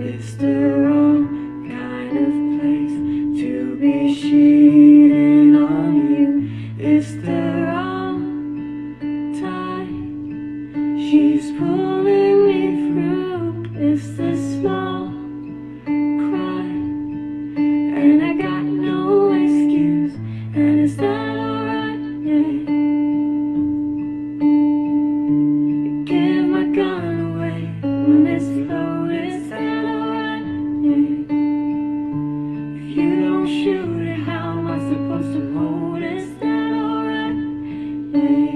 It's the wrong kind of place to be cheating on you. It's the wrong time. She's pulling me through. It's the small cry, and I got no excuse. And is that alright? Yeah. Give my gun away when it's loaded. Is that alright? Yeah. If you don't shoot it, how am I supposed to hold it? Is that alright? Yeah.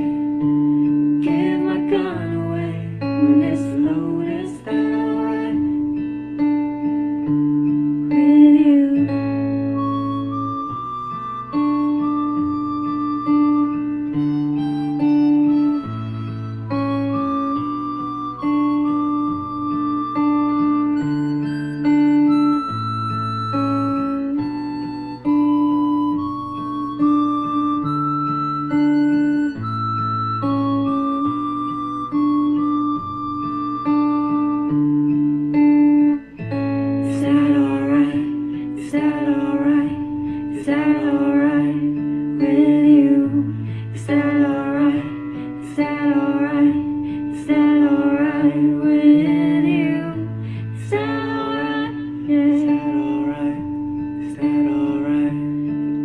Give my gun away when it's loaded. Is that alright with you? Is that alright? Is that alright with you? Is that alright? Is that alright? Is that alright with you? Is that alright? Yeah. Is that alright? Is that alright?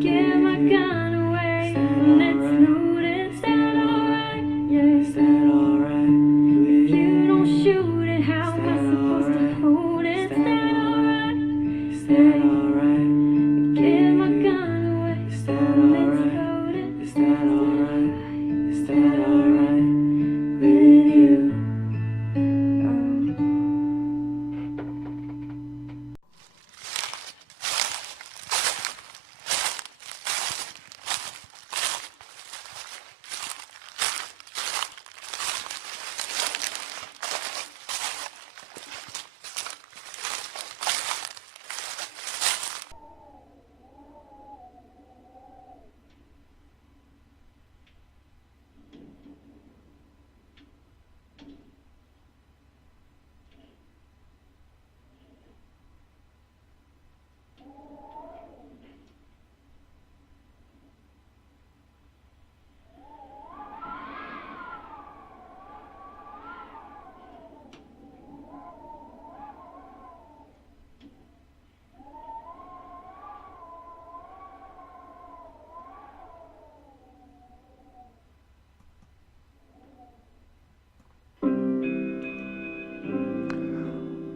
Give my gun away when it's loaded. Is that alright? Yeah. Is that alright? If you don't shoot it, how am I supposed to hold it? Is that alright? Is that alright? Give my gun away. Is that alright? Is that alright? Is that alright with you?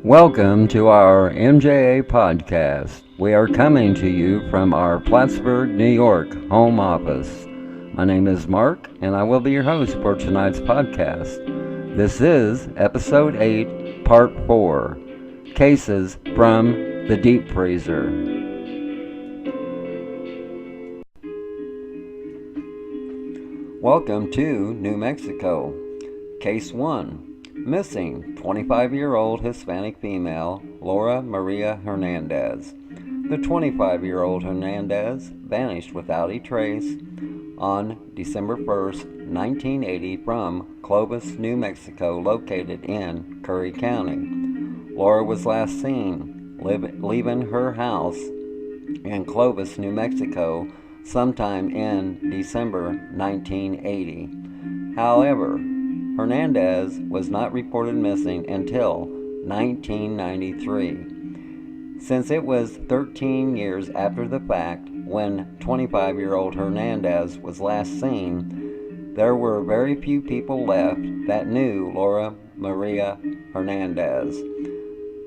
Welcome to our MJA podcast. We are coming to you from our Plattsburgh, New York home office. My name is Mark, and I will be your host for tonight's podcast. This is episode 8, part 4, Cases from the Deep Freezer. Welcome to New Mexico. Case 1. Missing 25-year-old Hispanic female, Laura Maria Hernandez. The 25-year-old Hernandez vanished without a trace on December 1st, 1980 from Clovis, New Mexico, located in Curry County. Laura was last seen leaving her house in Clovis, New Mexico sometime in December 1980. However, Hernandez was not reported missing until 1993. Since it was 13 years after the fact when 25-year-old Hernandez was last seen, there were very few people left that knew Laura Maria Hernandez.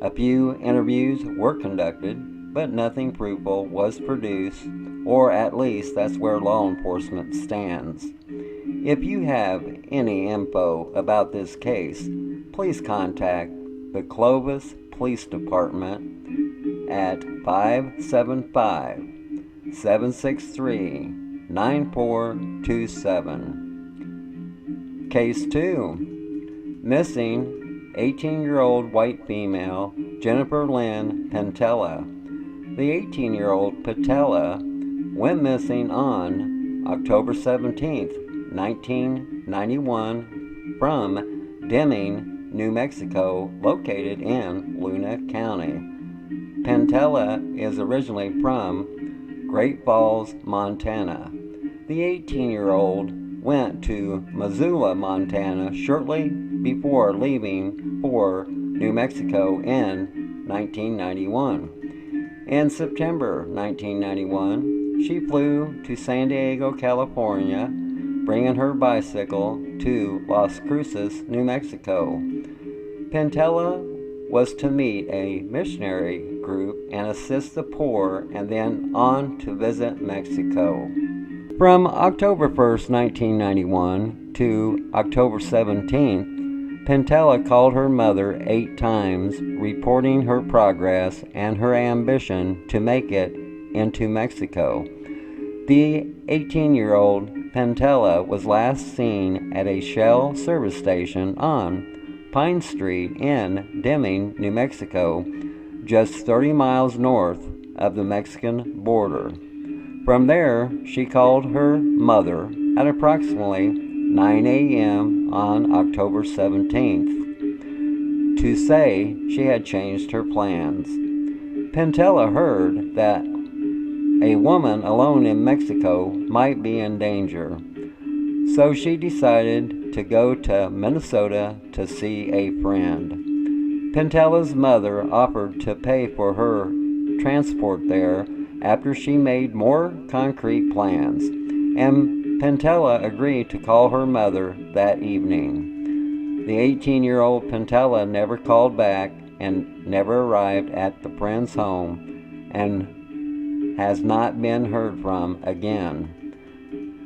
A few interviews were conducted, but nothing fruitful was produced, or at least that's where law enforcement stands. If you have any info about this case, please contact the Clovis Police Department at 575-763-9427. Case 2. Missing 18-year-old white female Jennifer Lynn Pantella. The 18-year-old Pantella went missing on October 17th, 1991 from Deming, New Mexico, located in Luna County. Pentella is originally from Great Falls, Montana. The 18-year-old went to Missoula, Montana shortly before leaving for New Mexico in 1991. In September 1991, she flew to San Diego, California, bringing her bicycle to Las Cruces, New Mexico. Pentella was to meet a missionary group and assist the poor, and then on to visit Mexico. From October 1st, 1991 to October 17th, Pentella called her mother 8 times, reporting her progress and her ambition to make it into Mexico. The 18-year-old Pentella was last seen at a Shell service station on Pine Street in Deming, New Mexico, just 30 miles north of the Mexican border. From there, she called her mother at approximately 9 a.m. on October 17th to say she had changed her plans. Pentella heard that a woman alone in Mexico might be in danger, so she decided to go to Minnesota to see a friend. Pentella's mother offered to pay for her transport there after she made more concrete plans, and Pentella agreed to call her mother that evening. The 18-year-old Pentella never called back and never arrived at the friend's home and has not been heard from again.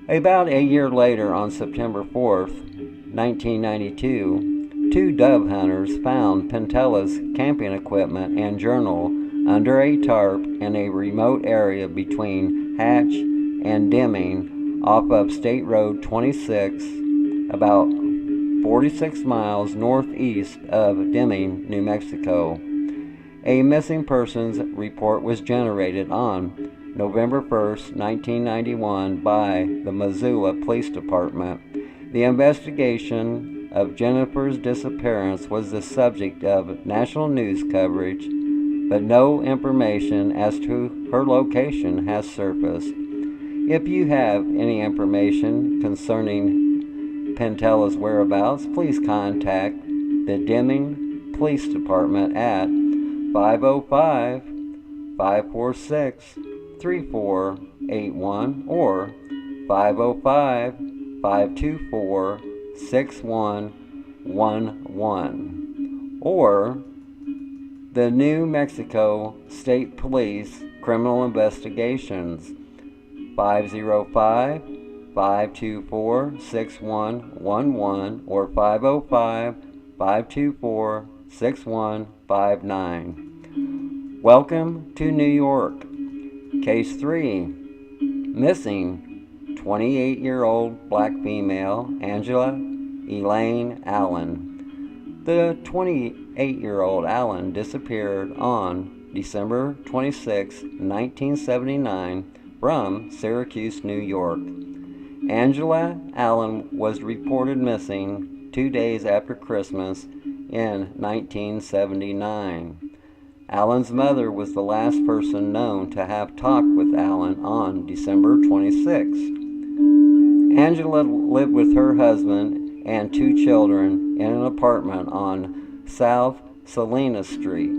About a year later, on September 4th, 1992, 2 dove hunters found Pentella's camping equipment and journal under a tarp in a remote area between Hatch and Deming off of State Road 26, about 46 miles northeast of Deming, New Mexico. A missing persons report was generated on November 1st, 1991 by the Missoula Police Department. The investigation of Jennifer's disappearance was the subject of national news coverage, but no information as to her location has surfaced. If you have any information concerning Pentella's whereabouts, please contact the Deming Police Department at 505-546-3481 or 505-524-6111 or the New Mexico State Police Criminal Investigations 505-524-6111 or 505-524-6159. Welcome to New York. Case 3. Missing 28-year-old black female Angela Elaine Allen. The 28-year-old Allen disappeared on December 26, 1979 from Syracuse, New York. Angela Allen was reported missing 2 days after Christmas in 1979. Allen's mother was the last person known to have talked with Allen on December 26. Angela lived with her husband and 2 children in an apartment on South Salina Street.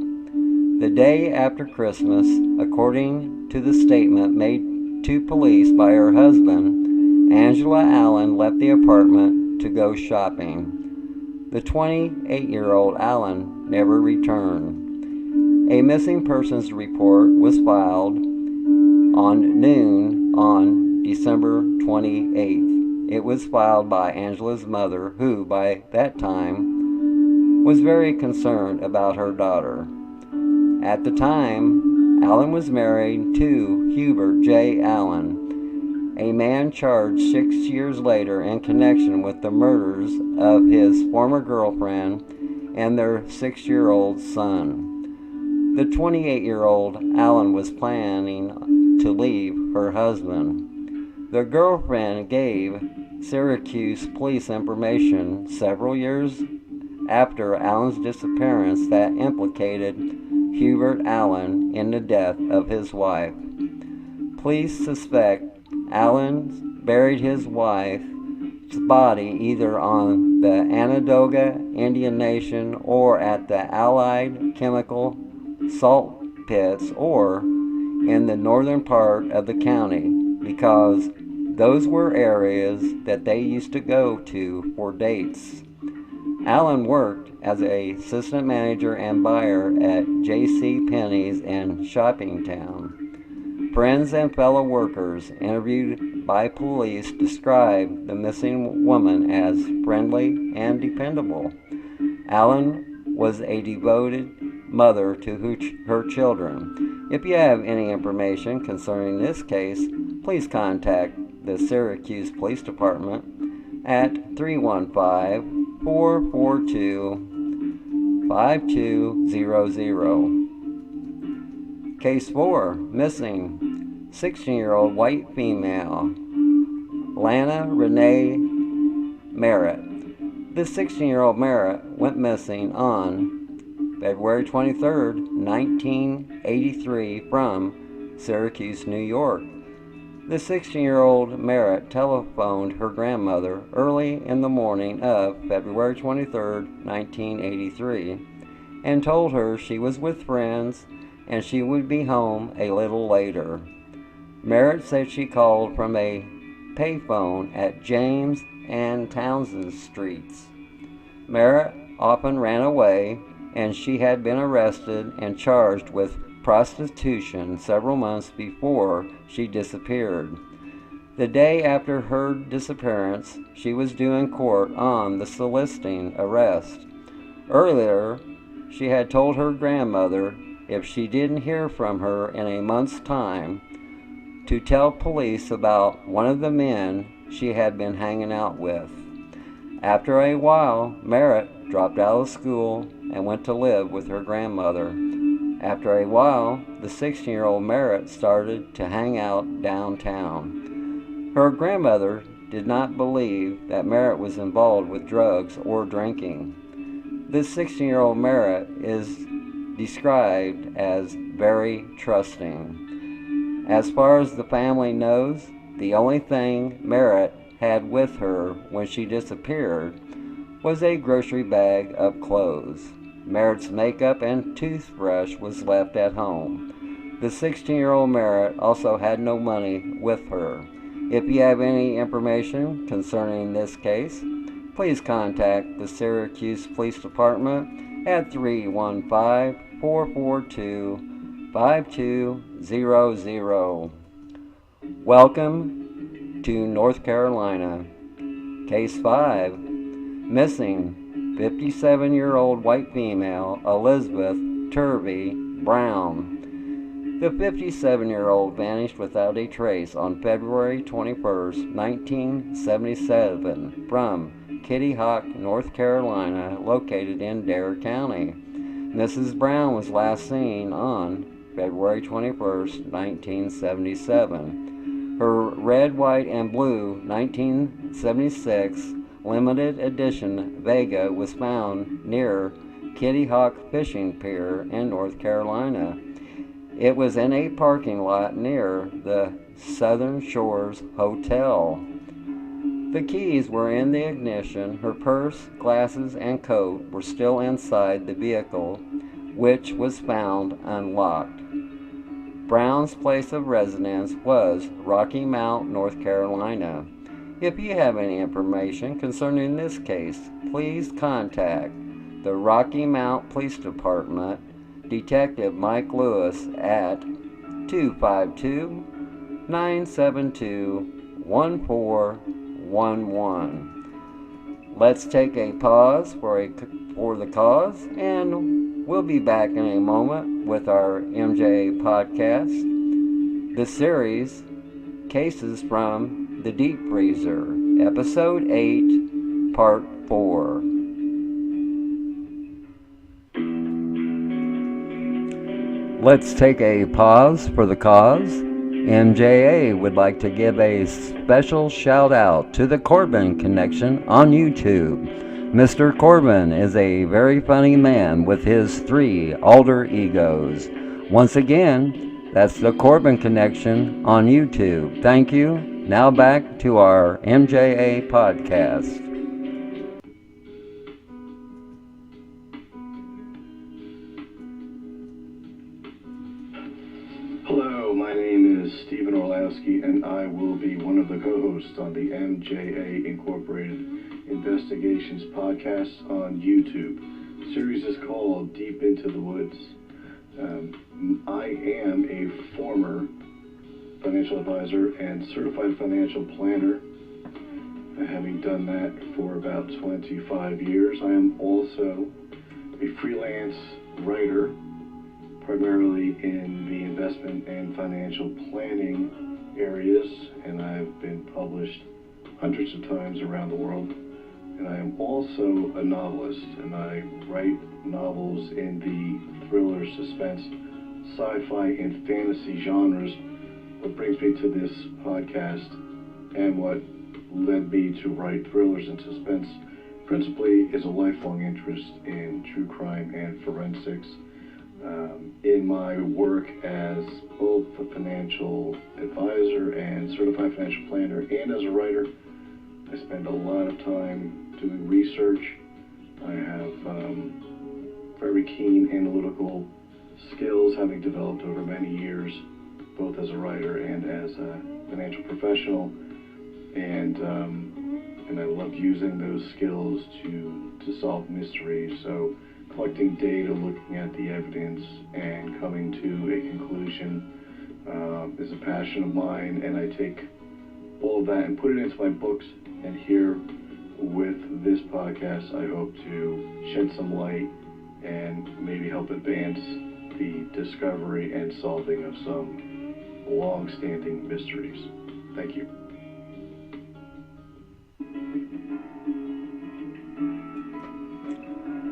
The day after Christmas, according to the statement made to police by her husband, Angela Allen left the apartment to go shopping. The 28-year-old Allen never returned. A missing persons report was filed on noon on December 28th. It was filed by Angela's mother, who by that time was very concerned about her daughter. At the time, Allen was married to Hubert J. Allen, a man charged 6 years later in connection with the murders of his former girlfriend and their 6-year-old son. The 28-year-old Allen was planning to leave her husband. The girlfriend gave Syracuse police information several years after Allen's disappearance that implicated Hubert Allen in the death of his wife. Police suspect Allen buried his wife's body either on the Onondaga Indian Nation or at the Allied Chemical Salt Pits or in the northern part of the county, because those were areas that they used to go to for dates. Allen worked as an assistant manager and buyer at J.C. Penney's in Shoppingtown. Friends and fellow workers interviewed by police described the missing woman as friendly and dependable. Allen was a devoted mother to her children. If you have any information concerning this case, please contact the Syracuse Police Department at 315-442-5200. Case 4, missing 16-year-old white female, Lana Renee Merritt. This 16-year-old Merritt went missing on February 23, 1983 from Syracuse, New York. The 16-year-old Merritt telephoned her grandmother early in the morning of February 23, 1983, and told her she was with friends and she would be home a little later. Merritt said she called from a payphone at James and Townsend Streets. Merritt often ran away, and she had been arrested and charged with prostitution several months before she disappeared. The day after her disappearance, she was due in court on the soliciting arrest. Earlier, she had told her grandmother if she didn't hear from her in a month's time, to tell police about one of the men she had been hanging out with. After a while, Merritt dropped out of school and went to live with her grandmother. After a while, the 16-year-old Merritt started to hang out downtown. Her grandmother did not believe that Merritt was involved with drugs or drinking. This 16-year-old Merritt is described as very trusting. As far as the family knows, the only thing Merritt had with her when she disappeared was a grocery bag of clothes. Merritt's makeup and toothbrush was left at home. The 16-year-old Merritt also had no money with her. If you have any information concerning this case, please contact the Syracuse Police Department at 315-442-5200. Welcome to North Carolina. Case 5, missing 57-year-old white female Elizabeth Turvey Brown. The 57-year-old vanished without a trace on February 21, 1977 from Kitty Hawk, North Carolina, located in Dare County. Mrs. Brown was last seen on February 21, 1977. Her red, white, and blue 1976 limited edition Vega was found near Kitty Hawk Fishing Pier in North Carolina. It was in a parking lot near the Southern Shores Hotel. The keys were in the ignition. Her purse, glasses, and coat were still inside the vehicle, which was found unlocked. Brown's place of residence was Rocky Mount, North Carolina. If you have any information concerning this case, please contact the Rocky Mount Police Department, Detective Mike Lewis at 252-972-1411. Let's take a pause for the cause, and we'll be back in a moment with our MJ podcast. The series, Cases from the Deep Freezer, Episode 8, Part 4. Let's take a pause for the cause. MJA would like to give a special shout out to the Corbin Connection on YouTube. Mr. Corbin is a very funny man with his 3 alter egos. Once again, that's the Corbin Connection on YouTube. Thank you. Now back to our MJA podcast. Hello, my name is Stephen Orlowski, and I will be one of the co-hosts on the MJA Incorporated Investigations podcast on YouTube. The series is called Deep Into the Woods. I am a former financial advisor and certified financial planner, having done that for about 25 years. I am also a freelance writer, primarily in the investment and financial planning areas, and I've been published hundreds of times around the world. And I am also a novelist, and I write novels in the thriller, suspense, sci-fi, and fantasy genres. What brings me to this podcast and what led me to write thrillers and suspense principally is a lifelong interest in true crime and forensics. In my work as both a financial advisor and certified financial planner and as a writer, I spend a lot of time doing research. I have very keen analytical skills, having developed over many years, both as a writer and as a financial professional, and I love using those skills to solve mysteries. So collecting data, looking at the evidence, and coming to a conclusion is a passion of mine, and I take all of that and put it into my books. And here with this podcast, I hope to shed some light and maybe help advance the discovery and solving of some long-standing mysteries. Thank you.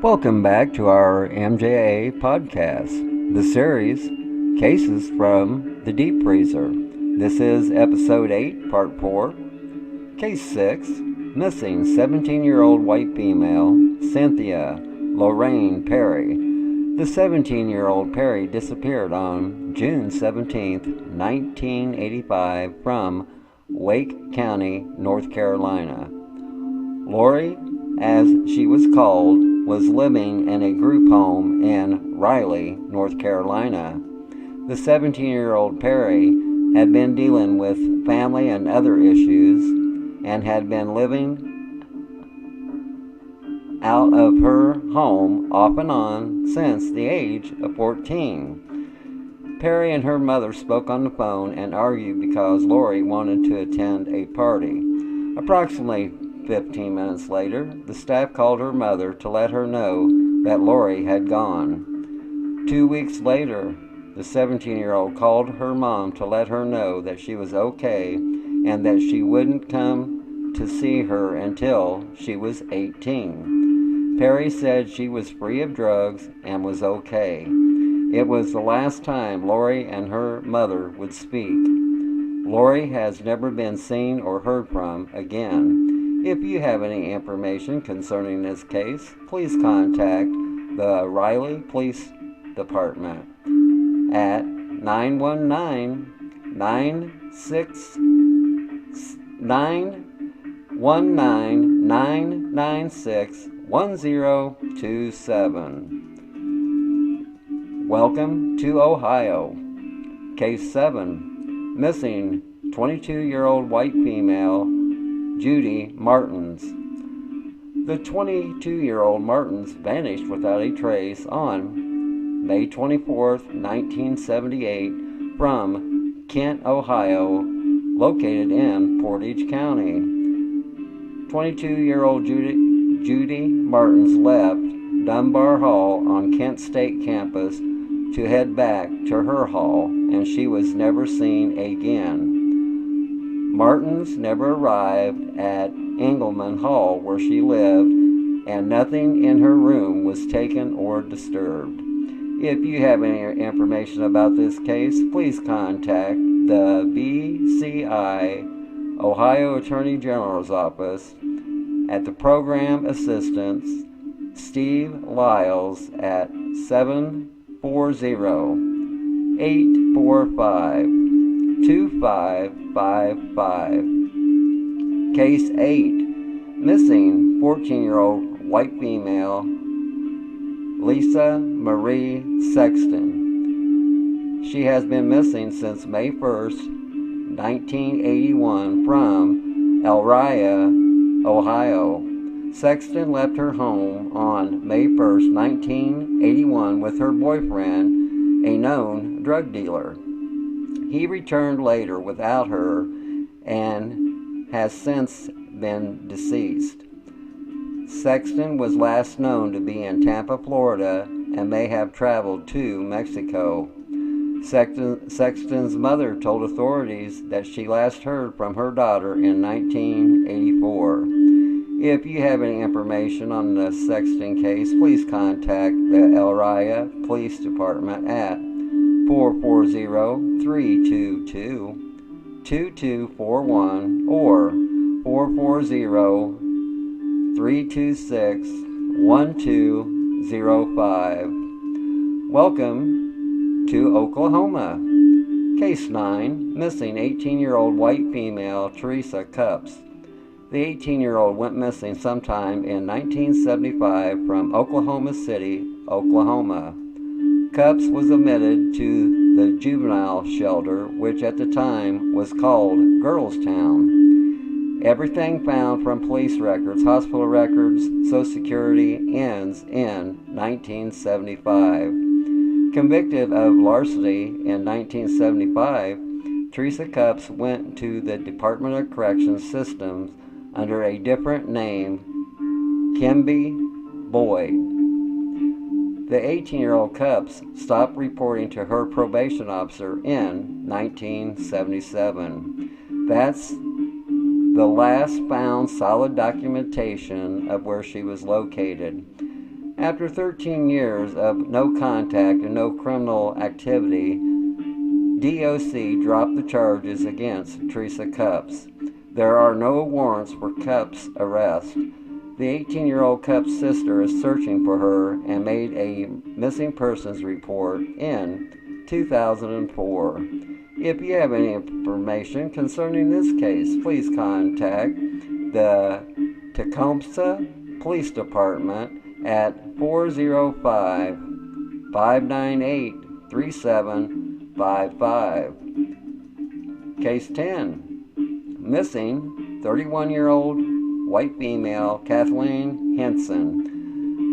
Welcome back to our MJA podcast, the series Cases from the Deep Freezer. This is episode 8, part 4. Case 6, missing 17-year-old white female, Cynthia Lorraine Perry. The 17-year-old Perry disappeared on June 17, 1985 from Wake County, North Carolina. Lori, as she was called, was living in a group home in Raleigh, North Carolina. The 17-year-old Perry had been dealing with family and other issues and had been living out of her home off and on since the age of 14. Perry and her mother spoke on the phone and argued because Lori wanted to attend a party. Approximately 15 minutes later, the staff called her mother to let her know that Lori had gone. 2 weeks later, the 17-year-old called her mom to let her know that she was okay and that she wouldn't come to see her until she was 18. Perry said she was free of drugs and was okay. It was the last time Lori and her mother would speak. Lori has never been seen or heard from again. If you have any information concerning this case, please contact the Raleigh Police Department at 919-996-1027. Welcome to Ohio. Case 7. Missing 22-year-old white female, Judy Martins. The 22-year-old Martins vanished without a trace on May 24, 1978, from Kent, Ohio, located in Portage County. 22-year-old Judy Martins left Dunbar Hall on Kent State campus to head back to her hall, and she was never seen again. Martins never arrived at Engelman Hall where she lived, and nothing in her room was taken or disturbed. If you have any information about this case, please contact the BCI Ohio Attorney General's Office at the program assistance Steve Lyles at 740-845-2555. Case 8. Missing 14-year-old white female Lisa Marie Sexton. She has been missing since May 1st, 1981 from Elyria, Ohio. Sexton left her home on May 1st, 1981 with her boyfriend, a known drug dealer. He returned later without her and has since been deceased. Sexton was last known to be in Tampa, Florida, and may have traveled to Mexico. Sexton's mother told authorities that she last heard from her daughter in 1984. If you have any information on the Sexton case, please contact the Elyria Police Department at 440-322-2241 or 440-326-1205. Welcome to Oklahoma. Case 9. Missing 18-year-old white female Teresa Cups. The 18-year-old went missing sometime in 1975 from Oklahoma City, Oklahoma. Cups was admitted to the juvenile shelter, which at the time was called Girls Town. Everything found from police records, hospital records, Social Security ends in 1975. Convicted of larceny in 1975, Teresa Cups went to the Department of Corrections Systems under a different name, Kimby Boyd. The 18-year-old Cups stopped reporting to her probation officer in 1977. That's the last found solid documentation of where she was located. After 13 years of no contact and no criminal activity, DOC dropped the charges against Teresa Cups. There are no warrants for Cups' arrest. The 18-year-old Cups' sister is searching for her and made a missing persons report in 2004. If you have any information concerning this case, please contact the Tecumseh Police Department at 405-598-3755. Case 10. Missing 31-year-old white female Kathleen Henson.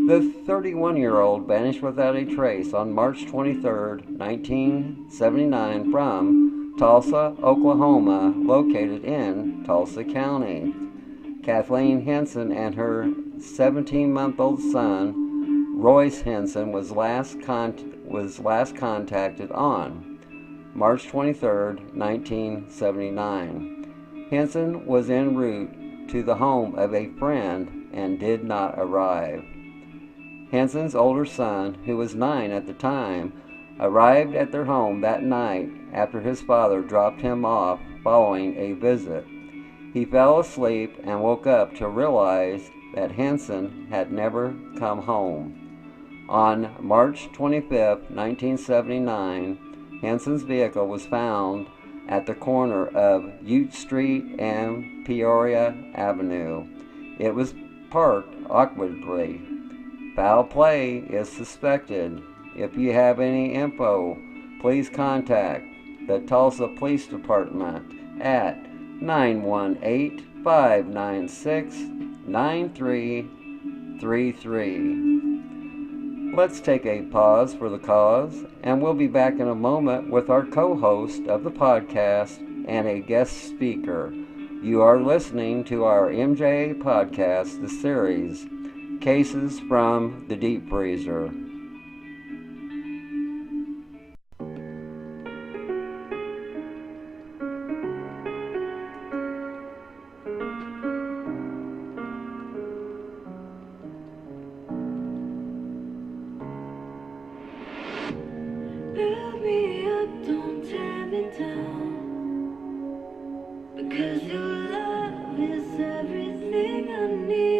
The 31-year-old vanished without a trace on March 23, 1979 from Tulsa, Oklahoma, located in Tulsa County. Kathleen Henson and her 17-month-old son, Royce Henson, was last contacted on March 23, 1979. Henson was en route to the home of a friend and did not arrive. Henson's older son, who was 9 at the time, arrived at their home that night after his father dropped him off following a visit. He fell asleep and woke up to realize that Henson had never come home. On March 25, 1979, Henson's vehicle was found at the corner of Ute Street and Peoria Avenue. It was parked awkwardly. Foul play is suspected. If you have any info, please contact the Tulsa Police Department at 918-596-9333. Let's take a pause for the cause, and we'll be back in a moment with our co-host of the podcast and a guest speaker. You are listening to our MJA podcast, the series, Cases from the Deep Freezer. Build me up, don't tear me down. Because your love is everything I need.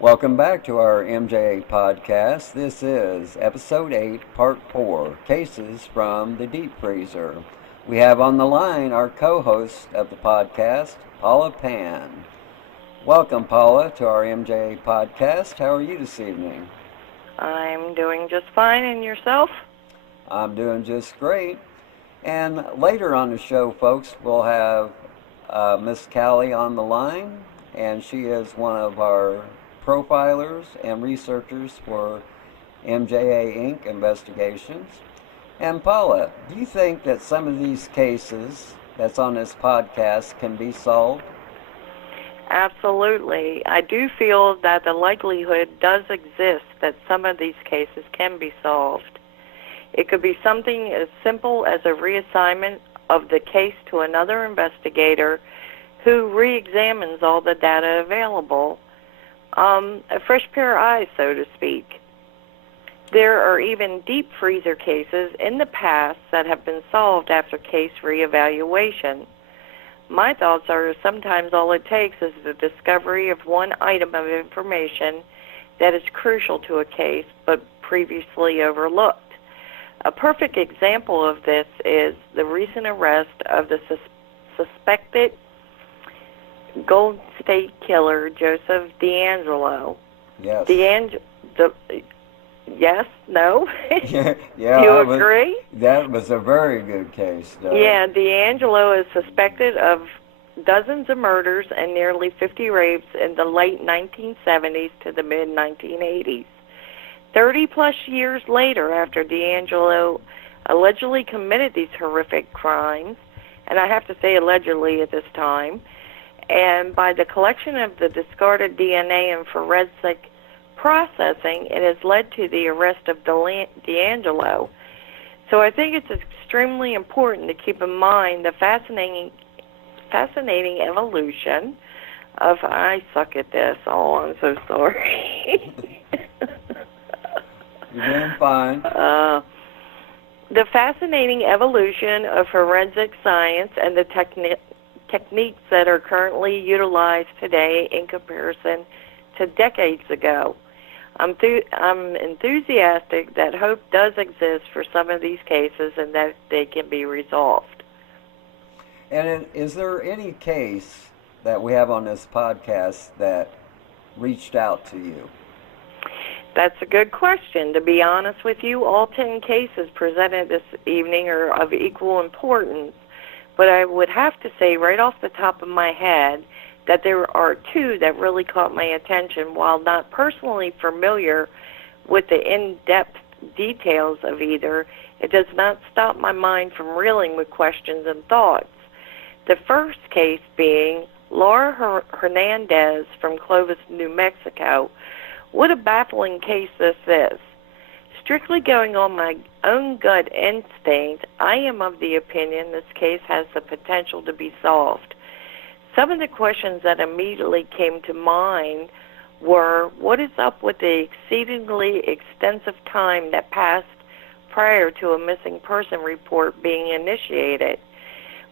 Welcome back to our MJA podcast. This is episode 8, part 4, Cases from the Deep Freezer. We have on the line our co-host of the podcast, Paula Pan. Welcome, Paula, to our MJA podcast. How are you this evening? I'm doing just fine, and yourself? I'm doing just great. And later on the show, folks, we'll have Miss Cali on the line, and she is one of our profilers and researchers for MJA Inc. investigations. And Paula, do you think that some of these cases that's on this podcast can be solved? Absolutely. I do feel that the likelihood does exist that some of these cases can be solved. It could be something as simple as a reassignment of the case to another investigator who re-examines all the data available. A fresh pair of eyes, so to speak. There are even deep freezer cases in the past that have been solved after case reevaluation. My thoughts are sometimes all it takes is the discovery of one item of information that is crucial to a case but previously overlooked. A perfect example of this is the recent arrest of the suspected Golden State Killer, Joseph DeAngelo. Yes. Yes? No? Yeah, You agree? That was a very good case, though. Yeah, DeAngelo is suspected of dozens of murders and nearly 50 rapes in the late 1970s to the mid-1980s. 30-plus years later, after DeAngelo allegedly committed these horrific crimes, and I have to say allegedly at this time, and by the collection of the discarded DNA and forensic processing, it has led to the arrest of DeAngelo. So I think it's extremely important to keep in mind the fascinating evolution of, I suck at this, oh, I'm so sorry. You're doing fine. The fascinating evolution of forensic science and the techniques that are currently utilized today in comparison to decades ago. I'm enthusiastic that hope does exist for some of these cases and that they can be resolved. And is there any case that we have on this podcast that reached out to you? That's a good question. To be honest with you, all 10 cases presented this evening are of equal importance. But I would have to say right off the top of my head that there are 2 that really caught my attention. While not personally familiar with the in-depth details of either, it does not stop my mind from reeling with questions and thoughts. The first case being Laura Hernandez from Clovis, New Mexico. What a baffling case this is. Strictly going on my own gut instinct, I am of the opinion this case has the potential to be solved. Some of the questions that immediately came to mind were, what is up with the exceedingly extensive time that passed prior to a missing person report being initiated?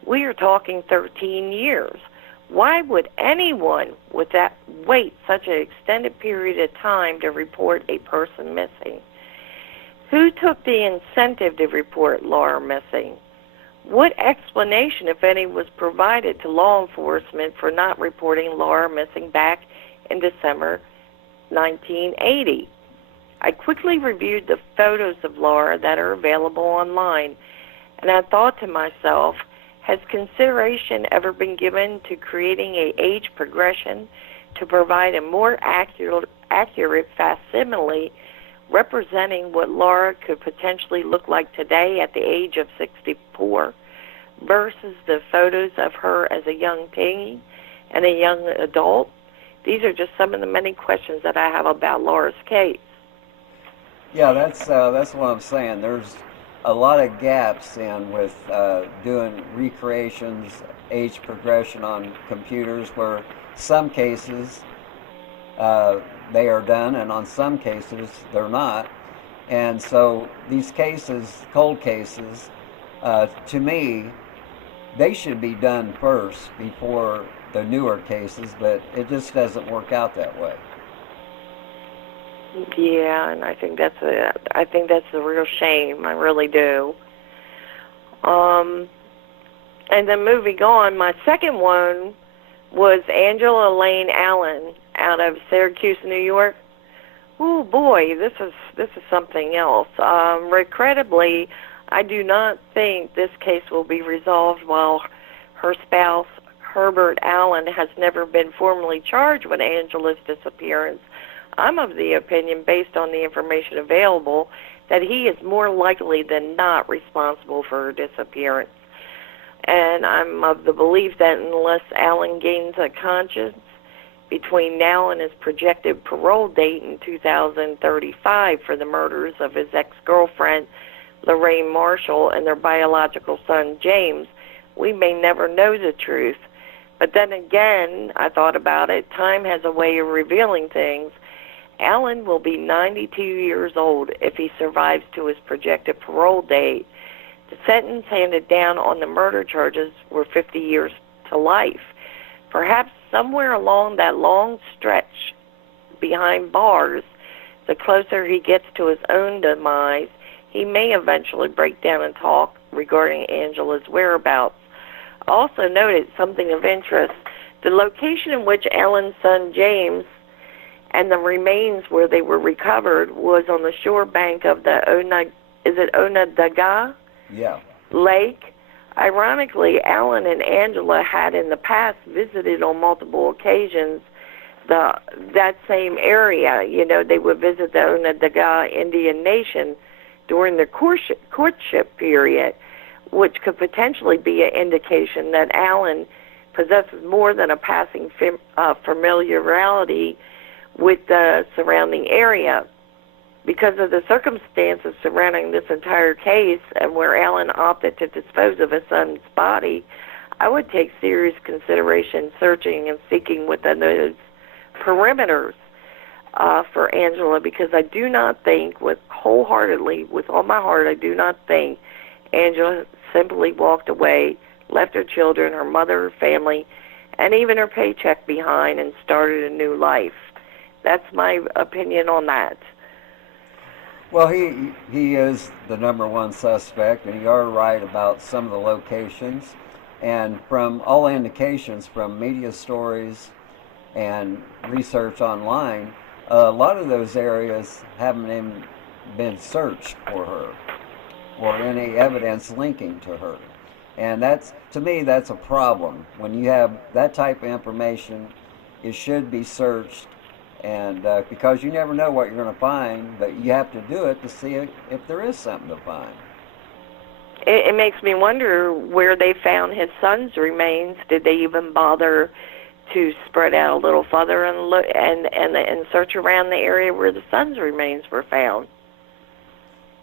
We are talking 13 years. Why would anyone wait such an extended period of time to report a person missing? Who took the incentive to report Laura missing? What explanation, if any, was provided to law enforcement for not reporting Laura missing back in December 1980? I quickly reviewed the photos of Laura that are available online, and I thought to myself, has consideration ever been given to creating an age progression to provide a more accurate facsimile representing what Laura could potentially look like today at the age of 64 versus the photos of her as a young teen and a young adult? These are just some of the many questions that I have about Laura's case. Yeah, that's what I'm saying. There's a lot of gaps in with doing recreations, age progression on computers, where some cases they are done, and on some cases they're not. And so these cases, cold cases, to me, they should be done first before the newer cases, but it just doesn't work out that way. Yeah, and I think that's a real shame. I really do. And then moving on, my second one was Angela Lane Allen out of Syracuse, New York. Oh boy, this is something else. Regrettably, I do not think this case will be resolved while her spouse, Herbert Allen, has never been formally charged with Angela's disappearance. I'm of the opinion, based on the information available, that he is more likely than not responsible for her disappearance. And I'm of the belief that unless Allen gains a conscience between now and his projected parole date in 2035 for the murders of his ex-girlfriend, Lorraine Marshall, and their biological son, James, we may never know the truth. But then again, I thought about it, time has a way of revealing things. Allen will be 92 years old if he survives to his projected parole date. The sentence handed down on the murder charges were 50 years to life. Perhaps somewhere along that long stretch behind bars, the closer he gets to his own demise, he may eventually break down and talk regarding Angela's whereabouts. Also noted something of interest. The location in which Allen's son James and the remains where they were recovered was on the shore bank of the Onondaga Yeah. Lake. Ironically, Allen and Angela had in the past visited on multiple occasions that same area. You know, they would visit the Onondaga Indian Nation during the courtship period, which could potentially be an indication that Allen possesses more than a passing familiarity with the surrounding area. Because of the circumstances surrounding this entire case and where Allen opted to dispose of his son's body, I would take serious consideration searching and seeking within those perimeters for Angela, because I do not think, with all my heart, I do not think Angela simply walked away, left her children, her mother, her family, and even her paycheck behind and started a new life. That's my opinion on that. Well, he is the number one suspect, and you are right about some of the locations. And from all indications, from media stories and research online, a lot of those areas haven't even been searched for her or any evidence linking to her. And that's, to me, that's a problem. When you have that type of information, it should be searched. And because you never know what you're going to find, but you have to do it to see if there is something to find. It makes me wonder where they found his son's remains. Did they even bother to spread out a little further and look and search around the area where the son's remains were found?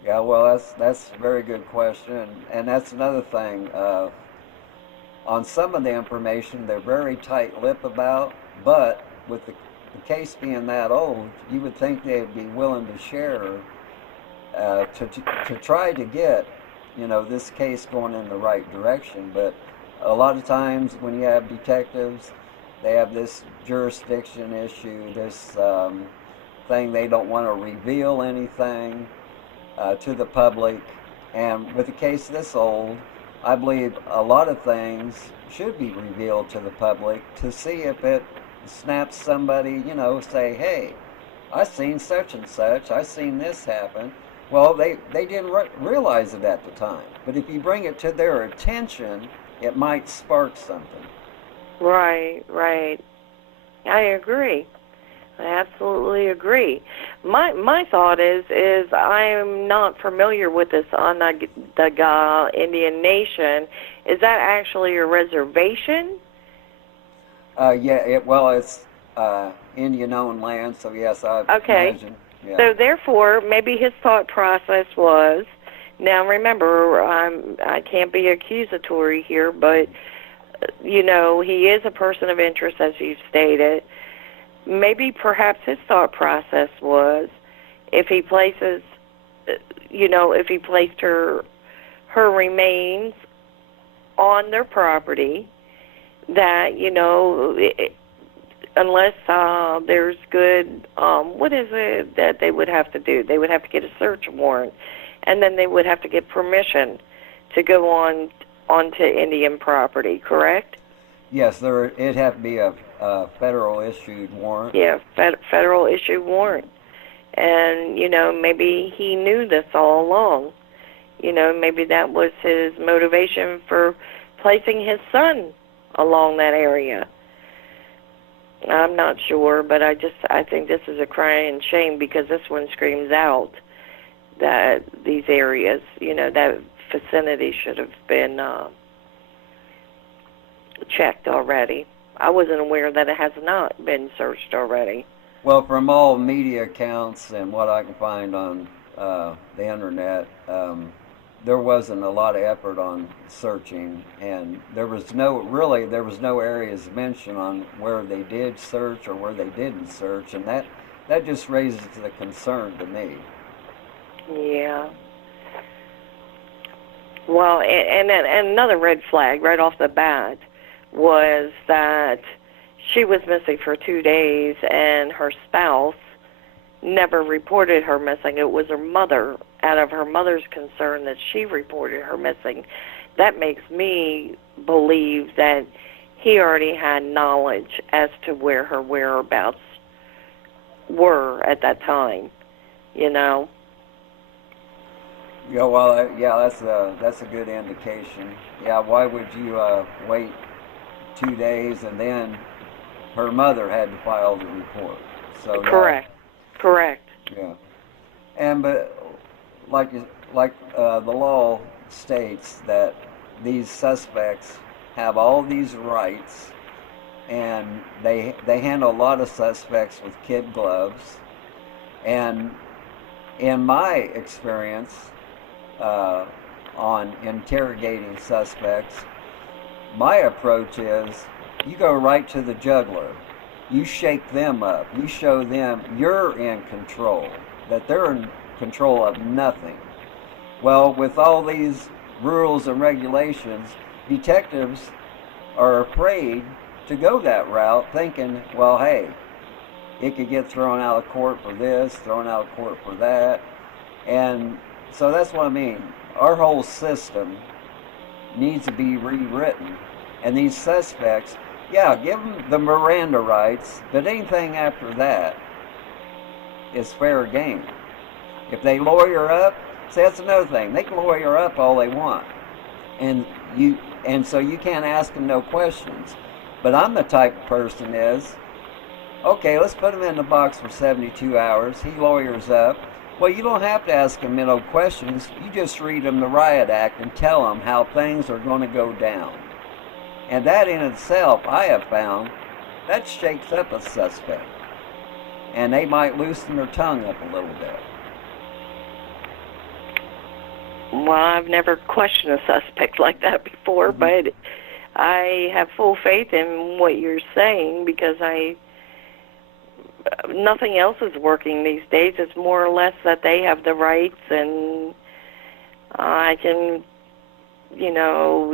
Yeah, well, that's a very good question, and that's another thing. On some of the information, they're very tight-lipped about, but with the case being that old, you would think they'd be willing to share to try to get, this case going in the right direction. But a lot of times when you have detectives, they have this jurisdiction issue, this thing they don't want to reveal anything to the public. And with a case this old, I believe a lot of things should be revealed to the public to see if it snaps somebody, say, hey, I seen such and such, I seen this happen. Well, they didn't realize it at the time. But if you bring it to their attention, it might spark something. Right. I agree. I absolutely agree. My thought is I'm not familiar with this Onondaga Indian Nation. Is that actually a reservation? It's Indian-owned land, so yes, I imagine. Yeah. So therefore, maybe his thought process was, now remember, I can't be accusatory here, but, he is a person of interest, as you've stated. Maybe perhaps his thought process was, if he placed her remains on their property, that, unless there's good, what is it that they would have to do? They would have to get a search warrant, and then they would have to get permission to go onto Indian property, correct? Yes, it'd have to be a federal issued warrant. Yeah, federal issued warrant. And, maybe he knew this all along. Maybe that was his motivation for placing his son along that area. I'm not sure, but I think this is a crying shame, because this one screams out that these areas, that vicinity should have been checked already. I wasn't aware that it has not been searched already. Well, from all media accounts and what I can find on the internet, there wasn't a lot of effort on searching, and there was no areas mentioned on where they did search or where they didn't search, and that just raises the concern to me. Yeah. Well, and another red flag right off the bat was that she was missing for 2 days, and her spouse never reported her missing. It was her mother, out of her mother's concern, that she reported her missing. That makes me believe that he already had knowledge as to where her whereabouts were at that time, Yeah, well, that's a good indication. Yeah, why would you wait 2 days and then her mother had to file the report? So correct. Yeah, but like the law states that these suspects have all these rights, and they handle a lot of suspects with kid gloves. And in my experience on interrogating suspects, my approach is you go right to the jugular. You shake them up. You show them you're in control, that they're in control of nothing. Well, with all these rules and regulations, detectives are afraid to go that route, thinking, well, hey, it could get thrown out of court for this, thrown out of court for that. And so that's what I mean. Our whole system needs to be rewritten. And these suspects, yeah, give them the Miranda rights, but anything after that is fair game. If they lawyer up, see, that's another thing. They can lawyer up all they want, and so you can't ask them no questions. But I'm the type of person is, okay, let's put him in the box for 72 hours. He lawyers up. Well, you don't have to ask him no questions. You just read him the riot act and tell him how things are going to go down. And that in itself, I have found, that shakes up a suspect. And they might loosen their tongue up a little bit. Well, I've never questioned a suspect like that before, but I have full faith in what you're saying, because nothing else is working these days. It's more or less that they have the rights, and I can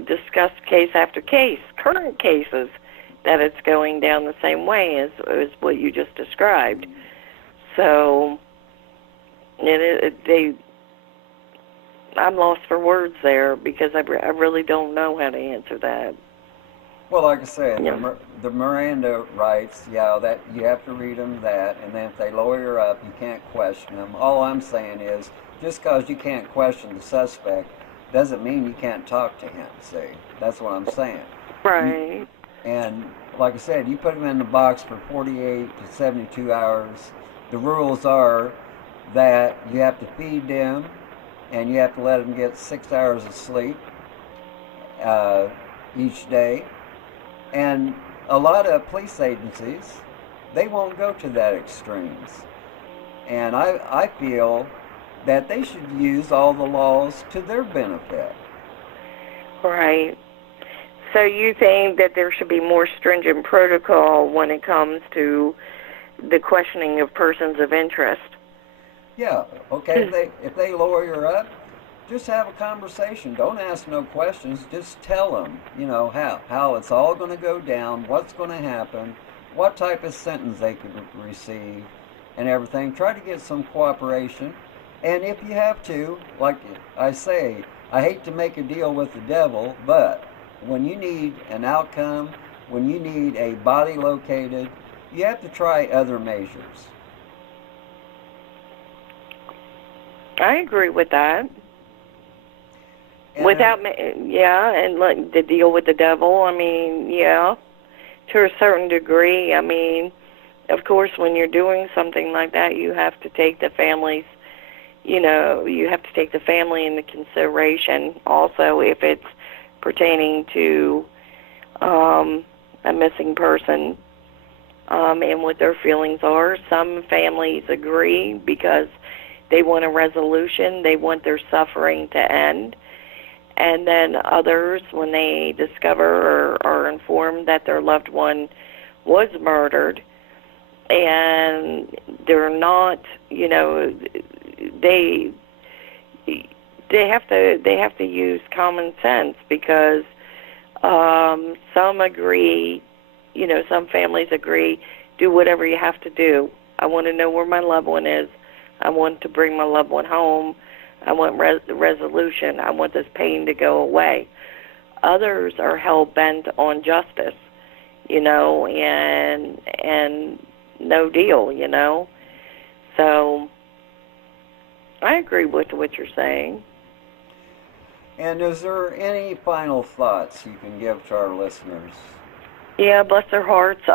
discuss case after case, current cases, that it's going down the same way as what you just described. So, I'm lost for words there, because I really don't know how to answer that. Well, like I said, the Miranda rights, that you have to read them that, and then if they lawyer up, you can't question them. All I'm saying is, just because you can't question the suspect doesn't mean you can't talk to him, see? That's what I'm saying. Right. And like I said, you put him in the box for 48 to 72 hours. The rules are that you have to feed them, and you have to let them get 6 hours of sleep each day. And a lot of police agencies, they won't go to that extremes. And I feel that they should use all the laws to their benefit. Right. So you think that there should be more stringent protocol when it comes to the questioning of persons of interest? Yeah, okay, if they lawyer up, just have a conversation. Don't ask no questions. Just tell them, how it's all going to go down, what's going to happen, what type of sentence they could receive and everything. Try to get some cooperation. And if you have to, like I say, I hate to make a deal with the devil, but when you need an outcome, when you need a body located, you have to try other measures. I agree with that. And And like the deal with the devil, I mean, yeah, to a certain degree. I mean, of course, when you're doing something like that, you have to take the family's, you have to take the family into consideration also if it's pertaining to a missing person and what their feelings are. Some families agree because they want a resolution. They want their suffering to end. And then others, when they discover or are informed that their loved one was murdered, and they're not, they have to use common sense because some agree, some families agree, do whatever you have to do. I want to know where my loved one is. I want to bring my loved one home. I want resolution. I want this pain to go away. Others are hell-bent on justice, and no deal, So I agree with what you're saying. And is there any final thoughts you can give to our listeners? Yeah, bless their hearts.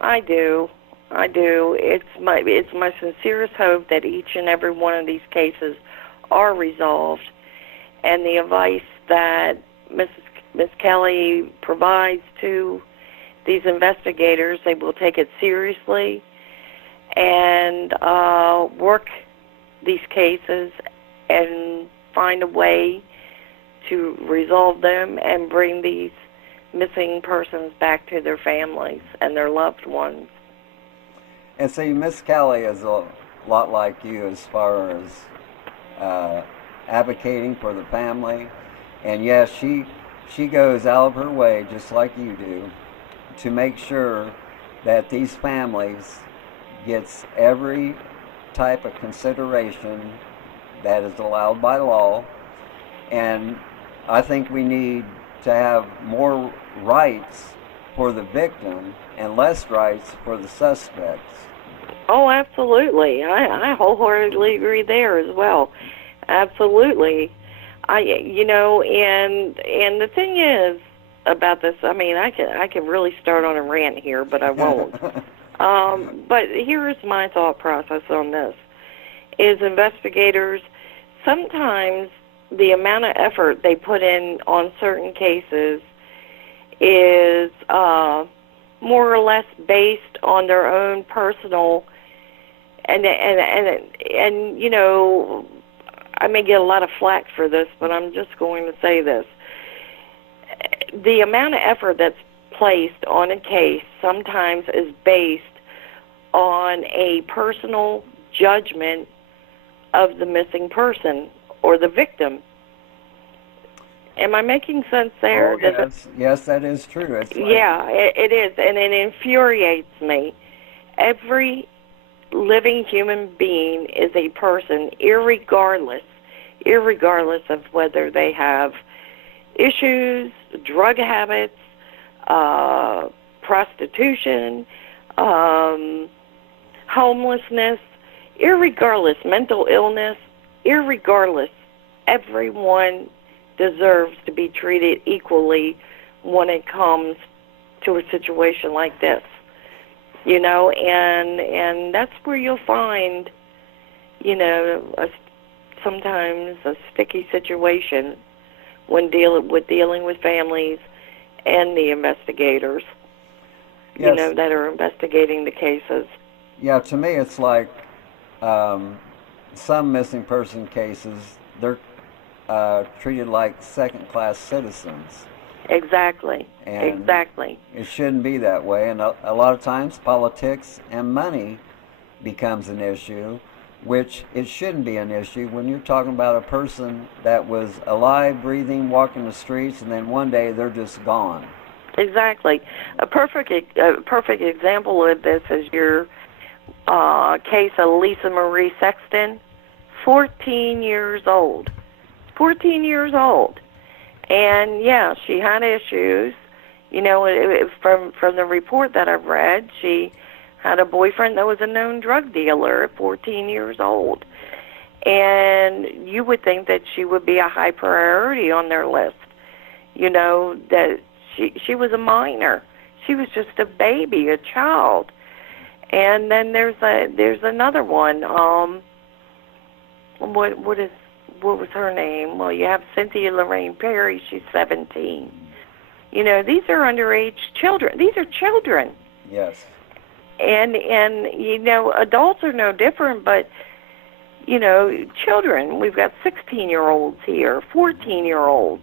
I do. It's my sincerest hope that each and every one of these cases are resolved, and the advice that Miss Kelly provides to these investigators, they will take it seriously and work these cases and find a way to resolve them and bring these missing persons back to their families and their loved ones. And see, Miss Cali is a lot like you as far as advocating for the family. And yes, she goes out of her way, just like you do, to make sure that these families gets every type of consideration that is allowed by law. And I think we need to have more rights for the victim and less rights for the suspects. Oh, absolutely. I wholeheartedly agree there as well. Absolutely. And the thing is about this, I mean, I can really start on a rant here, but I won't. But here is my thought process on this, is investigators, sometimes the amount of effort they put in on certain cases is more or less based on their own personal, and I may get a lot of flack for this, but I'm just going to say this. The amount of effort that's placed on a case sometimes is based on a personal judgment of the missing person or the victim. Am I making sense there? Oh, yes, that is true. Yeah, it is, and it infuriates me. Every living human being is a person, irregardless of whether they have issues, drug habits, prostitution, homelessness, irregardless, mental illness, irregardless, everyone deserves to be treated equally when it comes to a situation like this. And that's where you'll find, sometimes a sticky situation when dealing with families and the investigators, yes, that are investigating the cases. Yeah, to me it's like some missing person cases, they're treated like second-class citizens. Exactly. And exactly. It shouldn't be that way, and a lot of times politics and money becomes an issue, which it shouldn't be an issue when you're talking about a person that was alive, breathing, walking the streets, and then one day they're just gone. Exactly. A perfect example of this is your case of Lisa Marie Sexton, 14 years old. 14 years old. And, yeah, she had issues. You know, from the report that I've read, she had a boyfriend that was a known drug dealer at 14 years old. And you would think that she would be a high priority on their list. You know, that she was a minor. She was just a baby, a child. And then there's another one. What was her name? Well, you have Cynthia Lorraine Perry. She's 17. You know, these are underage children. These are children. Yes. And you know, adults are no different, but you know, children. We've got 16-year-olds here, 14-year-olds.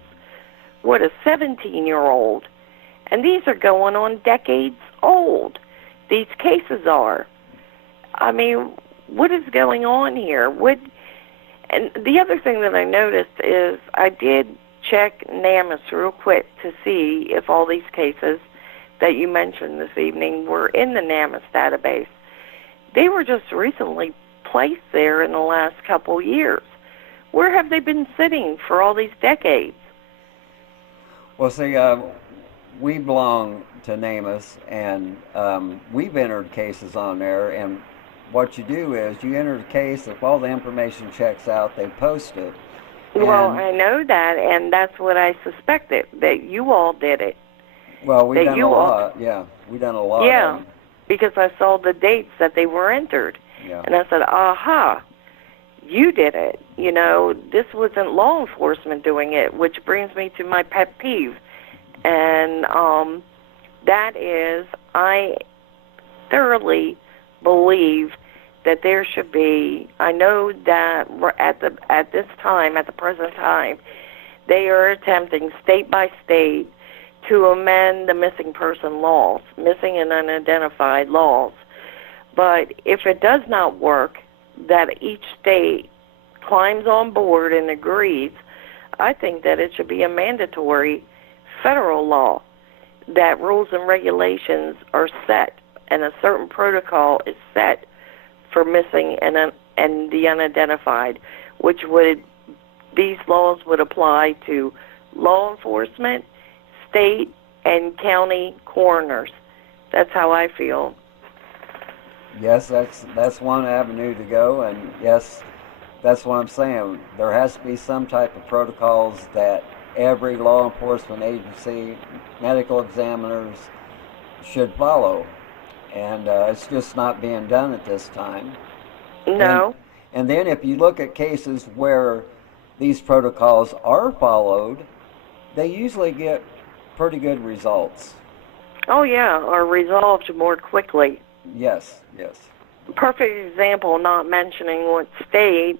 What, a 17-year-old? And these are going on decades old. These cases are. I mean, what is going on here? And the other thing that I noticed is I did check NamUs real quick to see if all these cases that you mentioned this evening were in the NamUs database. They were just recently placed there in the last couple years. Where have they been sitting for all these decades? Well, see, we belong to NamUs, and we've entered cases on there, and what you do is you enter the case. If all the information checks out, they post it. Well, I know that, and that's what I suspected, that you all did it. Well, we've done a lot. Yeah, we've done a lot. Yeah, because I saw the dates that they were entered. Yeah. And I said, aha, you did it. You know, this wasn't law enforcement doing it, which brings me to my pet peeve. And that is, I thoroughly believe that there should be, I know that at the present time, they are attempting state by state to amend the missing person laws, missing and unidentified laws. But if it does not work, that each state climbs on board and agrees, I think that it should be a mandatory federal law, that rules and regulations are set and a certain protocol is set for missing and the unidentified, which these laws would apply to law enforcement, state, and county coroners. That's how I feel. Yes, that's one avenue to go, and yes, that's what I'm saying. There has to be some type of protocols that every law enforcement agency, medical examiners should follow. And it's just not being done at this time. No. And then if you look at cases where these protocols are followed, they usually get pretty good results. Oh, yeah, are resolved more quickly. Yes, yes. Perfect example, not mentioning what state,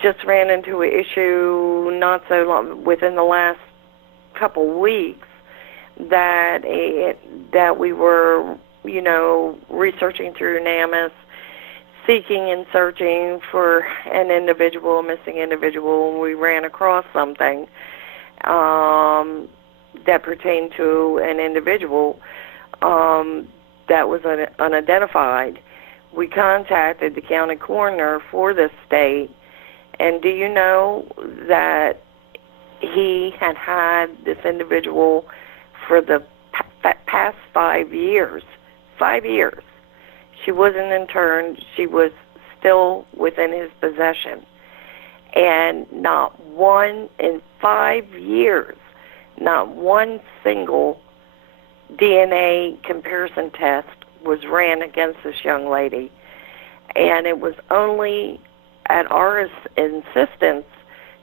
just ran into an issue not so long, within the last couple weeks, that we were, you know, researching through NamUs, seeking and searching for an individual, a missing individual, and we ran across something that pertained to an individual that was unidentified. We contacted the county coroner for the state, and do you know that he had this individual for the past 5 years. 5 years. She wasn't interned. She was still within his possession. And not one, in 5 years, not one single DNA comparison test was ran against this young lady. And it was only at our insistence,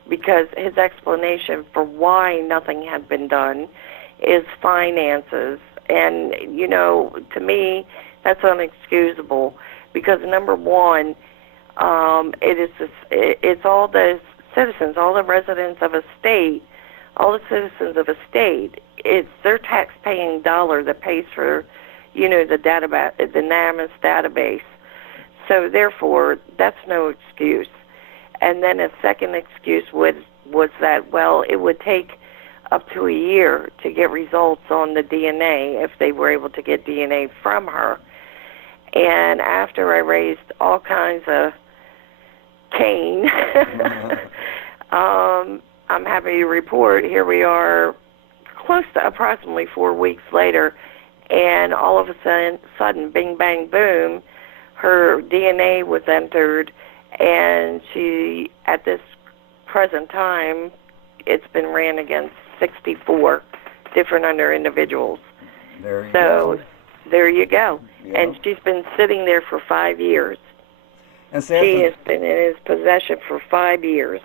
because his explanation for why nothing had been done is finances. And, you know, to me, that's unexcusable, because number one, it's all the citizens, all the residents of a state, all the citizens of a state. It's their tax-paying dollar that pays for, you know, the NamUs database. So therefore, that's no excuse. And then a second excuse was that, well, it would take up to a year to get results on the DNA if they were able to get DNA from her. And after I raised all kinds of cane, I'm happy to report here we are close to approximately 4 weeks later, and all of a sudden, bing, bang, boom, her DNA was entered, and she, at this present time, it's been ran against 64 different other individuals. There you go. There you go. Yeah. And she's been sitting there for 5 years. And She has been in his possession for 5 years.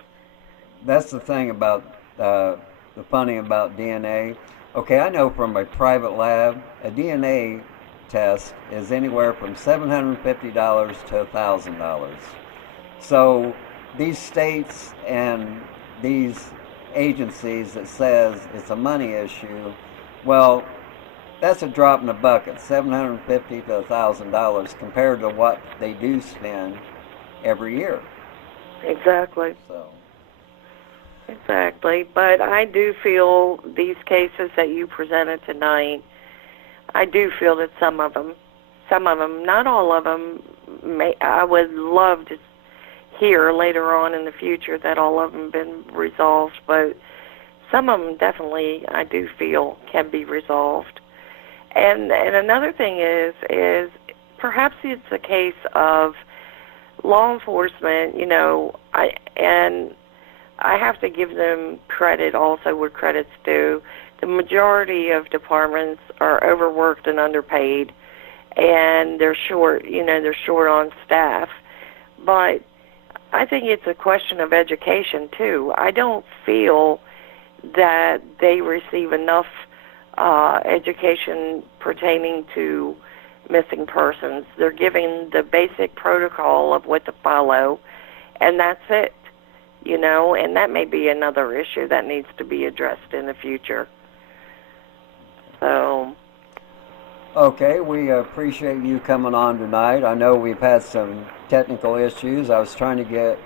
That's the thing about the funny about DNA. Okay, I know from a private lab, a DNA test is anywhere from $750 to $1,000. So these states and these agencies that says it's a money issue, well, that's a drop in the bucket, $750 to $1,000 compared to what they do spend every year. Exactly. So. Exactly. But I do feel these cases that you presented tonight, I do feel that some of them, not all of them, I would love to hear later on in the future that all of them been resolved, but some of them definitely I do feel can be resolved. And another thing is perhaps it's a case of law enforcement, I have to give them credit also where credit's due. The majority of departments are overworked and underpaid, and they're short on staff. But I think it's a question of education, too. I don't feel that they receive enough education pertaining to missing persons. They're given the basic protocol of what to follow, and that's it. And that may be another issue that needs to be addressed in the future. So. Okay, we appreciate you coming on tonight. I know we've had some technical issues. I was trying to get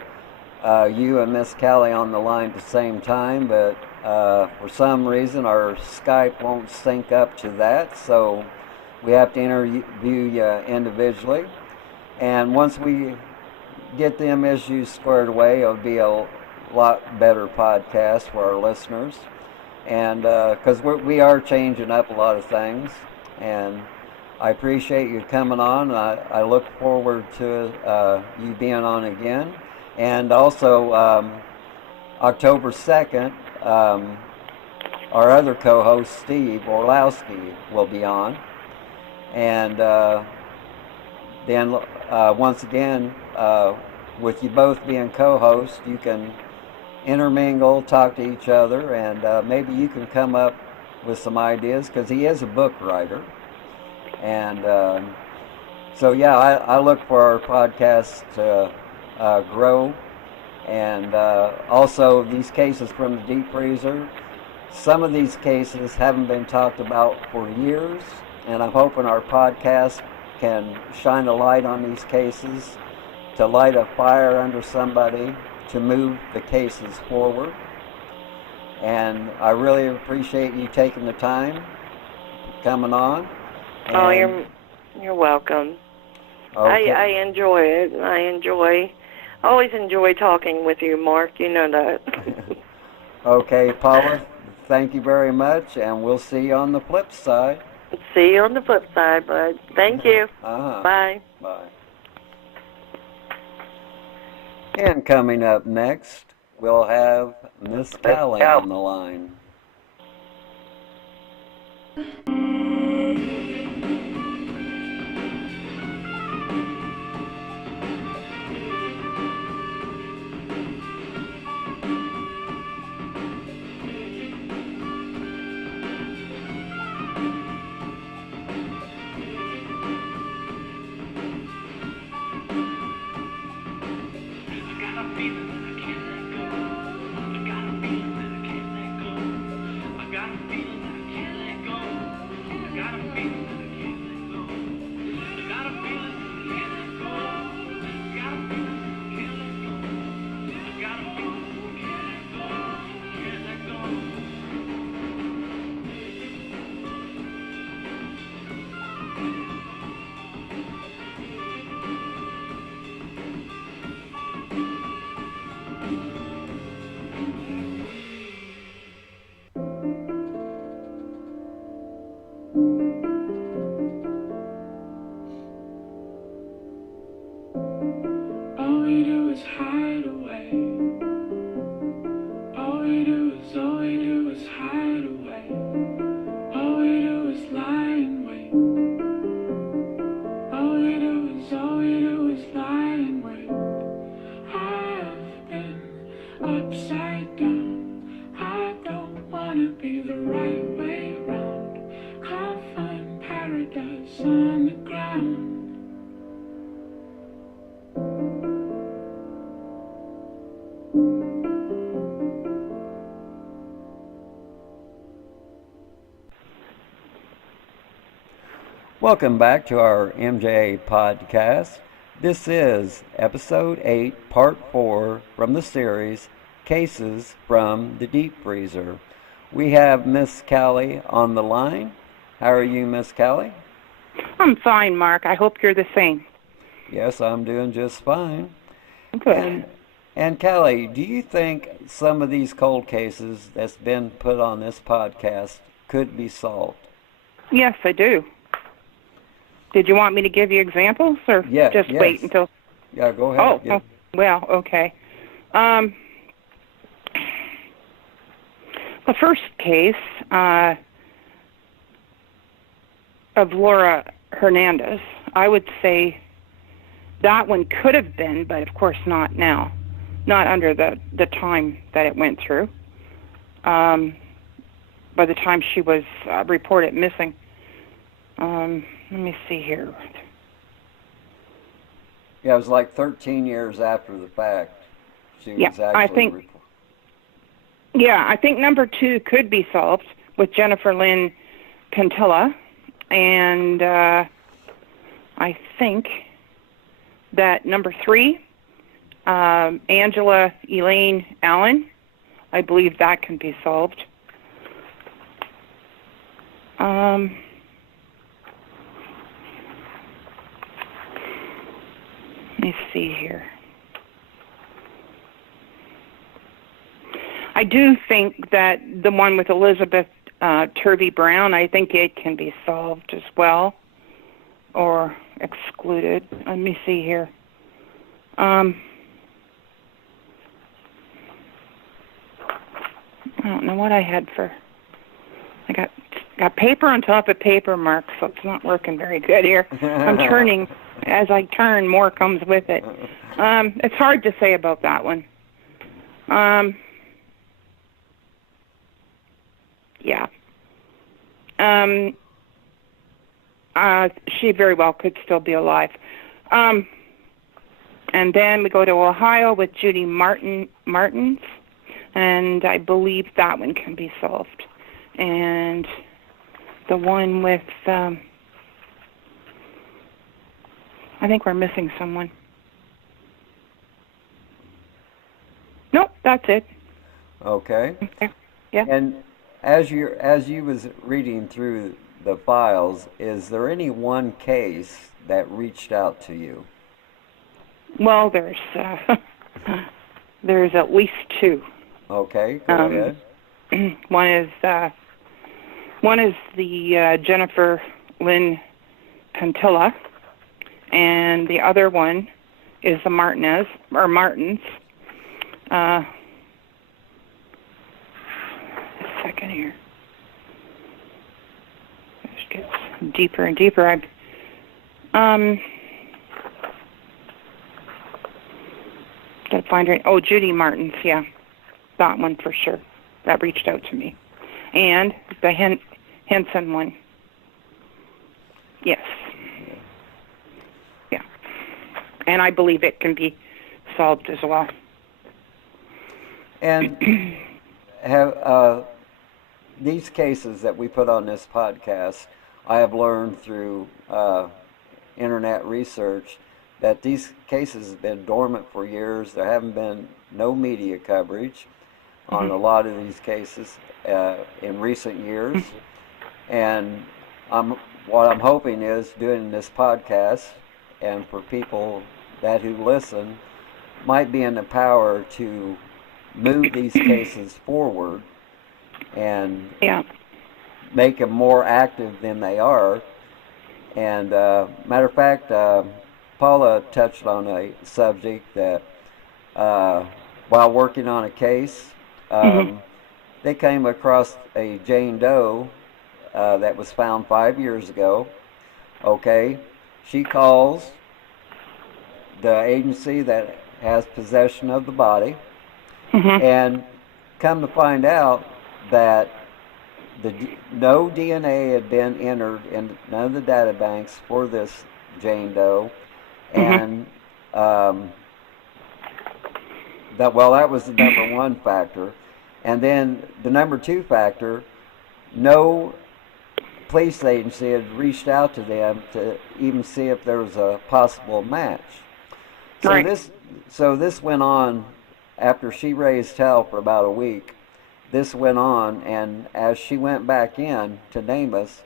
you and Miss Cali on the line at the same time, but for some reason our Skype won't sync up to that, so we have to interview you individually. And once we get them issues squared away, it'll be a lot better podcast for our listeners. And because we are changing up a lot of things, and I appreciate you coming on. I look forward to you being on again. And also, October 2nd, our other co-host, Steve Orlowski, will be on. And then, once again, with you both being co-hosts, you can intermingle, talk to each other, and maybe you can come up with some ideas, because he is a book writer. And so, yeah, I look for our podcast to grow. And also, these cases from the deep freezer, some of these cases haven't been talked about for years, and I'm hoping our podcast can shine a light on these cases, to light a fire under somebody, to move the cases forward. And I really appreciate you taking the time, coming on. And you're welcome. Okay. I enjoy it. I always enjoy talking with you, Mark. You know that. Okay, Paula, thank you very much, and we'll see you on the flip side. See you on the flip side, bud. Thank you. Bye. Bye. And coming up next, we'll have Miss Cali on the line. Welcome back to our MJA podcast. This is episode 8, part 4 from the series Cases from the Deep Freezer. We have Miss Cali on the line. How are you, Miss Cali? I'm fine, Mark. I hope you're the same. Yes, I'm doing just fine. Good. And Cali, do you think some of these cold cases that's been put on this podcast could be solved? Yes, I do. Did you want me to give you examples, or Yes. wait until... Yeah, go ahead. Oh, well, okay. The first case of Laura Hernandez, I would say that one could have been, but of course not now. Not under the time that it went through. By the time she was reported missing. Let me see here. Yeah, it was like 13 years after the fact. She was actually I think number 2 could be solved with Jennifer Lynn Cantilla, and I think that number 3, Angela Elaine Allen, I believe that can be solved. Let me see here. I do think that the one with Elizabeth Turvey Brown, I think it can be solved as well, or excluded. Let me see here. I don't know what I had for... I got paper on top of paper, Mark, so it's not working very good here. I'm turning. As I turn, more comes with it. It's hard to say about that one. She very well could still be alive. And then we go to Ohio with Judy Martins, and I believe that one can be solved. And the one with, I think we're missing someone. Nope, that's it. Okay. Yeah. And as you was reading through the files, is there any one case that reached out to you? Well, there's at least 2. Okay, go ahead. One is the Jennifer Lynn Cantilla, and the other one is the Martins. A second here. It gets deeper and deeper. Gotta find her. Oh, Judy Martins. Yeah, that one for sure. That reached out to me, and the Henson one. Yes. Yeah. And I believe it can be solved as well. And have these cases that we put on this podcast, I have learned through internet research that these cases have been dormant for years. There haven't been no media coverage on a lot of these cases in recent years. And what I'm hoping is doing this podcast, and for people that who listen, might be in the power to move these cases forward and make them more active than they are. And matter of fact, Paula touched on a subject that while working on a case, they came across a Jane Doe that was found 5 years ago. Okay, she calls the agency that has possession of the body, and come to find out that no DNA had been entered in none of the data banks for this Jane Doe, and that was the number one factor. And then the number 2 factor, no police agency had reached out to them to even see if there was a possible match. So Right. this went on after she raised hell for about a week. This went on, and as she went back in to NamUs,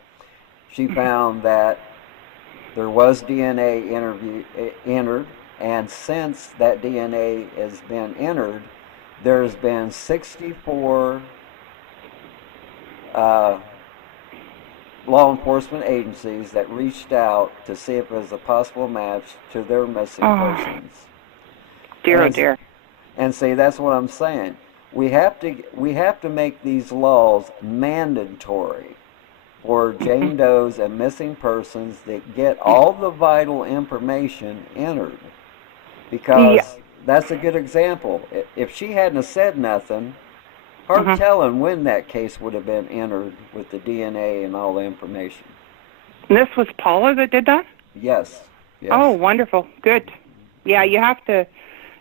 she found that there was DNA entered, and since that DNA has been entered, there's been 64 law enforcement agencies that reached out to see if it was a possible match to their missing persons. Dear, oh And dear. And see, that's what I'm saying. We have to make these laws mandatory for Jane Does and missing persons that get all the vital information entered. Because that's a good example. If she hadn't have said nothing, hard telling when that case would have been entered with the DNA and all the information. And this was Paula that did that? Yes. Oh, wonderful. Good. Yeah, you have to,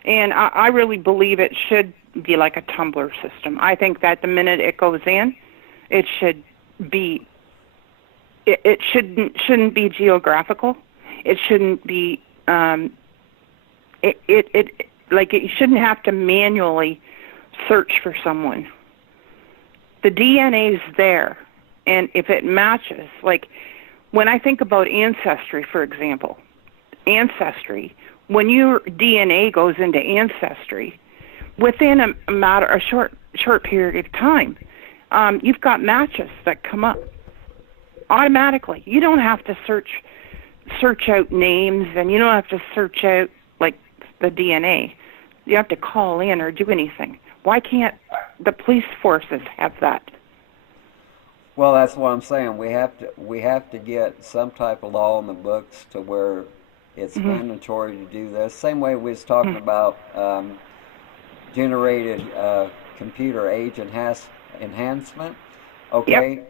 and I really believe it should be like a tumbler system. I think that the minute it goes in, it should be, it shouldn't be geographical. It shouldn't be, you shouldn't have to manually search for someone. The DNA's there, and if it matches, like when I think about Ancestry, for example, when your DNA goes into Ancestry, within a short period of time, you've got matches that come up automatically. You don't have to search out names, and you don't have to search out like the DNA. You have to call in or do anything. Why can't the police forces have that? Well, that's what I'm saying. We have to get some type of law in the books to where it's mandatory to do this. Same way we was talking about generated computer age enhancement. Okay,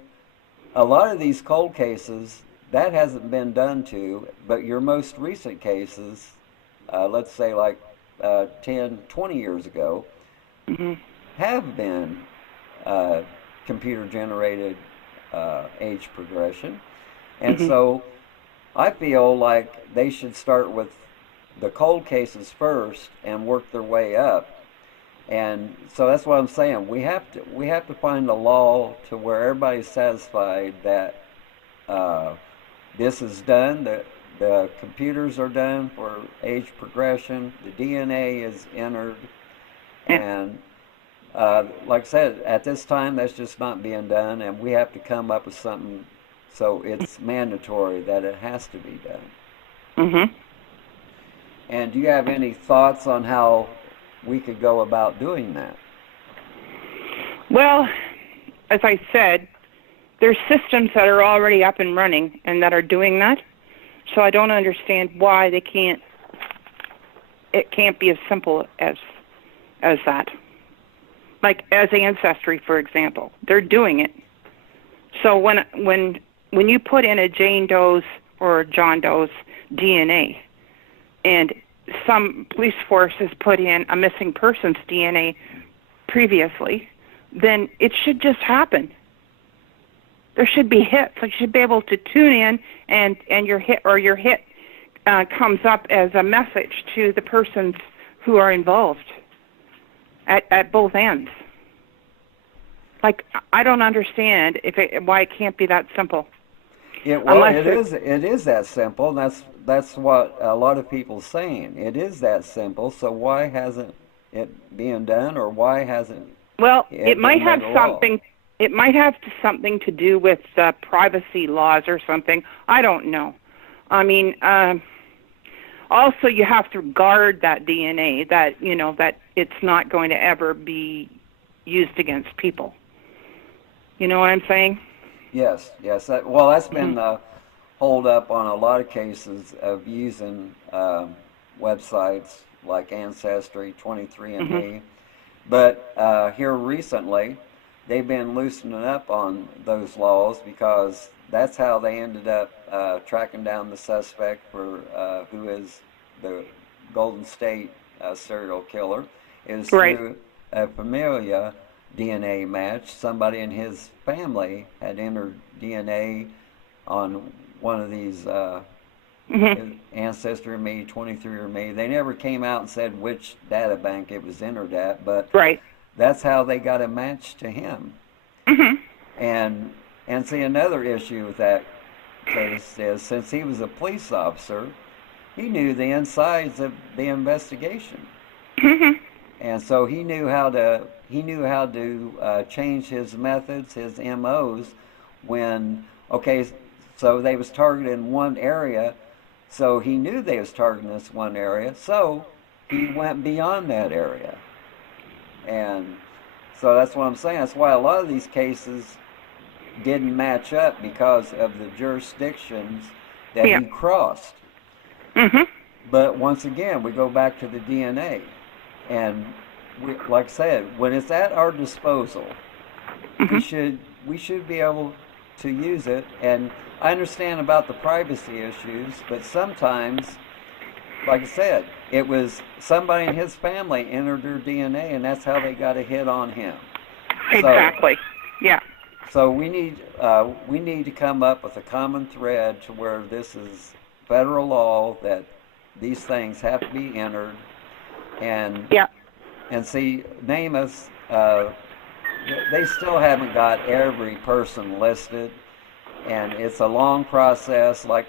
a lot of these cold cases that hasn't been done to, but your most recent cases, let's say like 10, 20 years ago, have been computer-generated age progression. And so I feel like they should start with the cold cases first and work their way up. And so that's what I'm saying. We have to find a law to where everybody's satisfied that this is done, that the computers are done for age progression, the DNA is entered, and like I said, at this time that's just not being done, and we have to come up with something so it's mandatory that it has to be done. And do you have any thoughts on how we could go about doing that? Well, as I said, there's systems that are already up and running and that are doing that. So I don't understand why it can't be as simple as that. Like as Ancestry, for example, they're doing it. So when you put in a Jane Doe's or a John Doe's DNA, and some police force has put in a missing person's DNA previously, then it should just happen. There should be hits. Like you should be able to tune in, and your hit comes up as a message to the persons who are involved at both ends. Like I don't understand why it can't be that simple. Yeah, well, it is that simple. And that's what a lot of people saying. It is that simple. So why hasn't it been done, or why hasn't? Well, it might have something. It might have something to do with privacy laws or something. I don't know. I mean, also you have to guard that DNA, that that it's not going to ever be used against people. You know what I'm saying? Yes. Well, that's been the hold up on a lot of cases of using websites like Ancestry, 23andMe. But here recently, they've been loosening up on those laws because that's how they ended up tracking down the suspect for who is the Golden State serial killer. Is through a familia DNA match. Somebody in his family had entered DNA on one of these Ancestry.me, 23andMe. They never came out and said which data bank it was entered at, but Right. that's how they got a match to him. Mhm. And see, another issue with that case is, since he was a police officer, he knew the insides of the investigation. Mhm. And so he knew how to change his methods, his MOs, when, okay, so they was targeting one area, so he knew they was targeting this one area, so he went beyond that area. And so that's what I'm saying. That's why a lot of these cases didn't match up, because of the jurisdictions that Yeah. he crossed. Mhm. But once again, we go back to the DNA. And like I said, when it's at our disposal, we should be able to use it. And I understand about the privacy issues, but sometimes, like I said, it was somebody in his family entered their DNA, and that's how they got a hit on him. Exactly. Yeah. So we need to come up with a common thread to where this is federal law that these things have to be entered. And Yeah. and see, NamUs, they still haven't got every person listed, and it's a long process. Like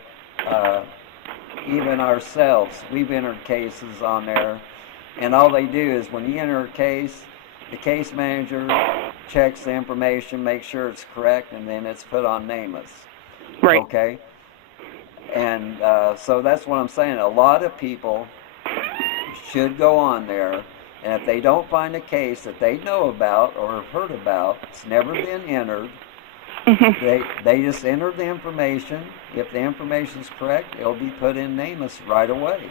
even ourselves, we've entered cases on there, and all they do is, when you enter a case, the case manager checks the information, makes sure it's correct, and then it's put on NamUs. Right. Okay? And so that's what I'm saying. A lot of people should go on there, and if they don't find a case that they know about or have heard about, it's never been entered, they just enter the information. If the information is correct, it'll be put in NamUs right away.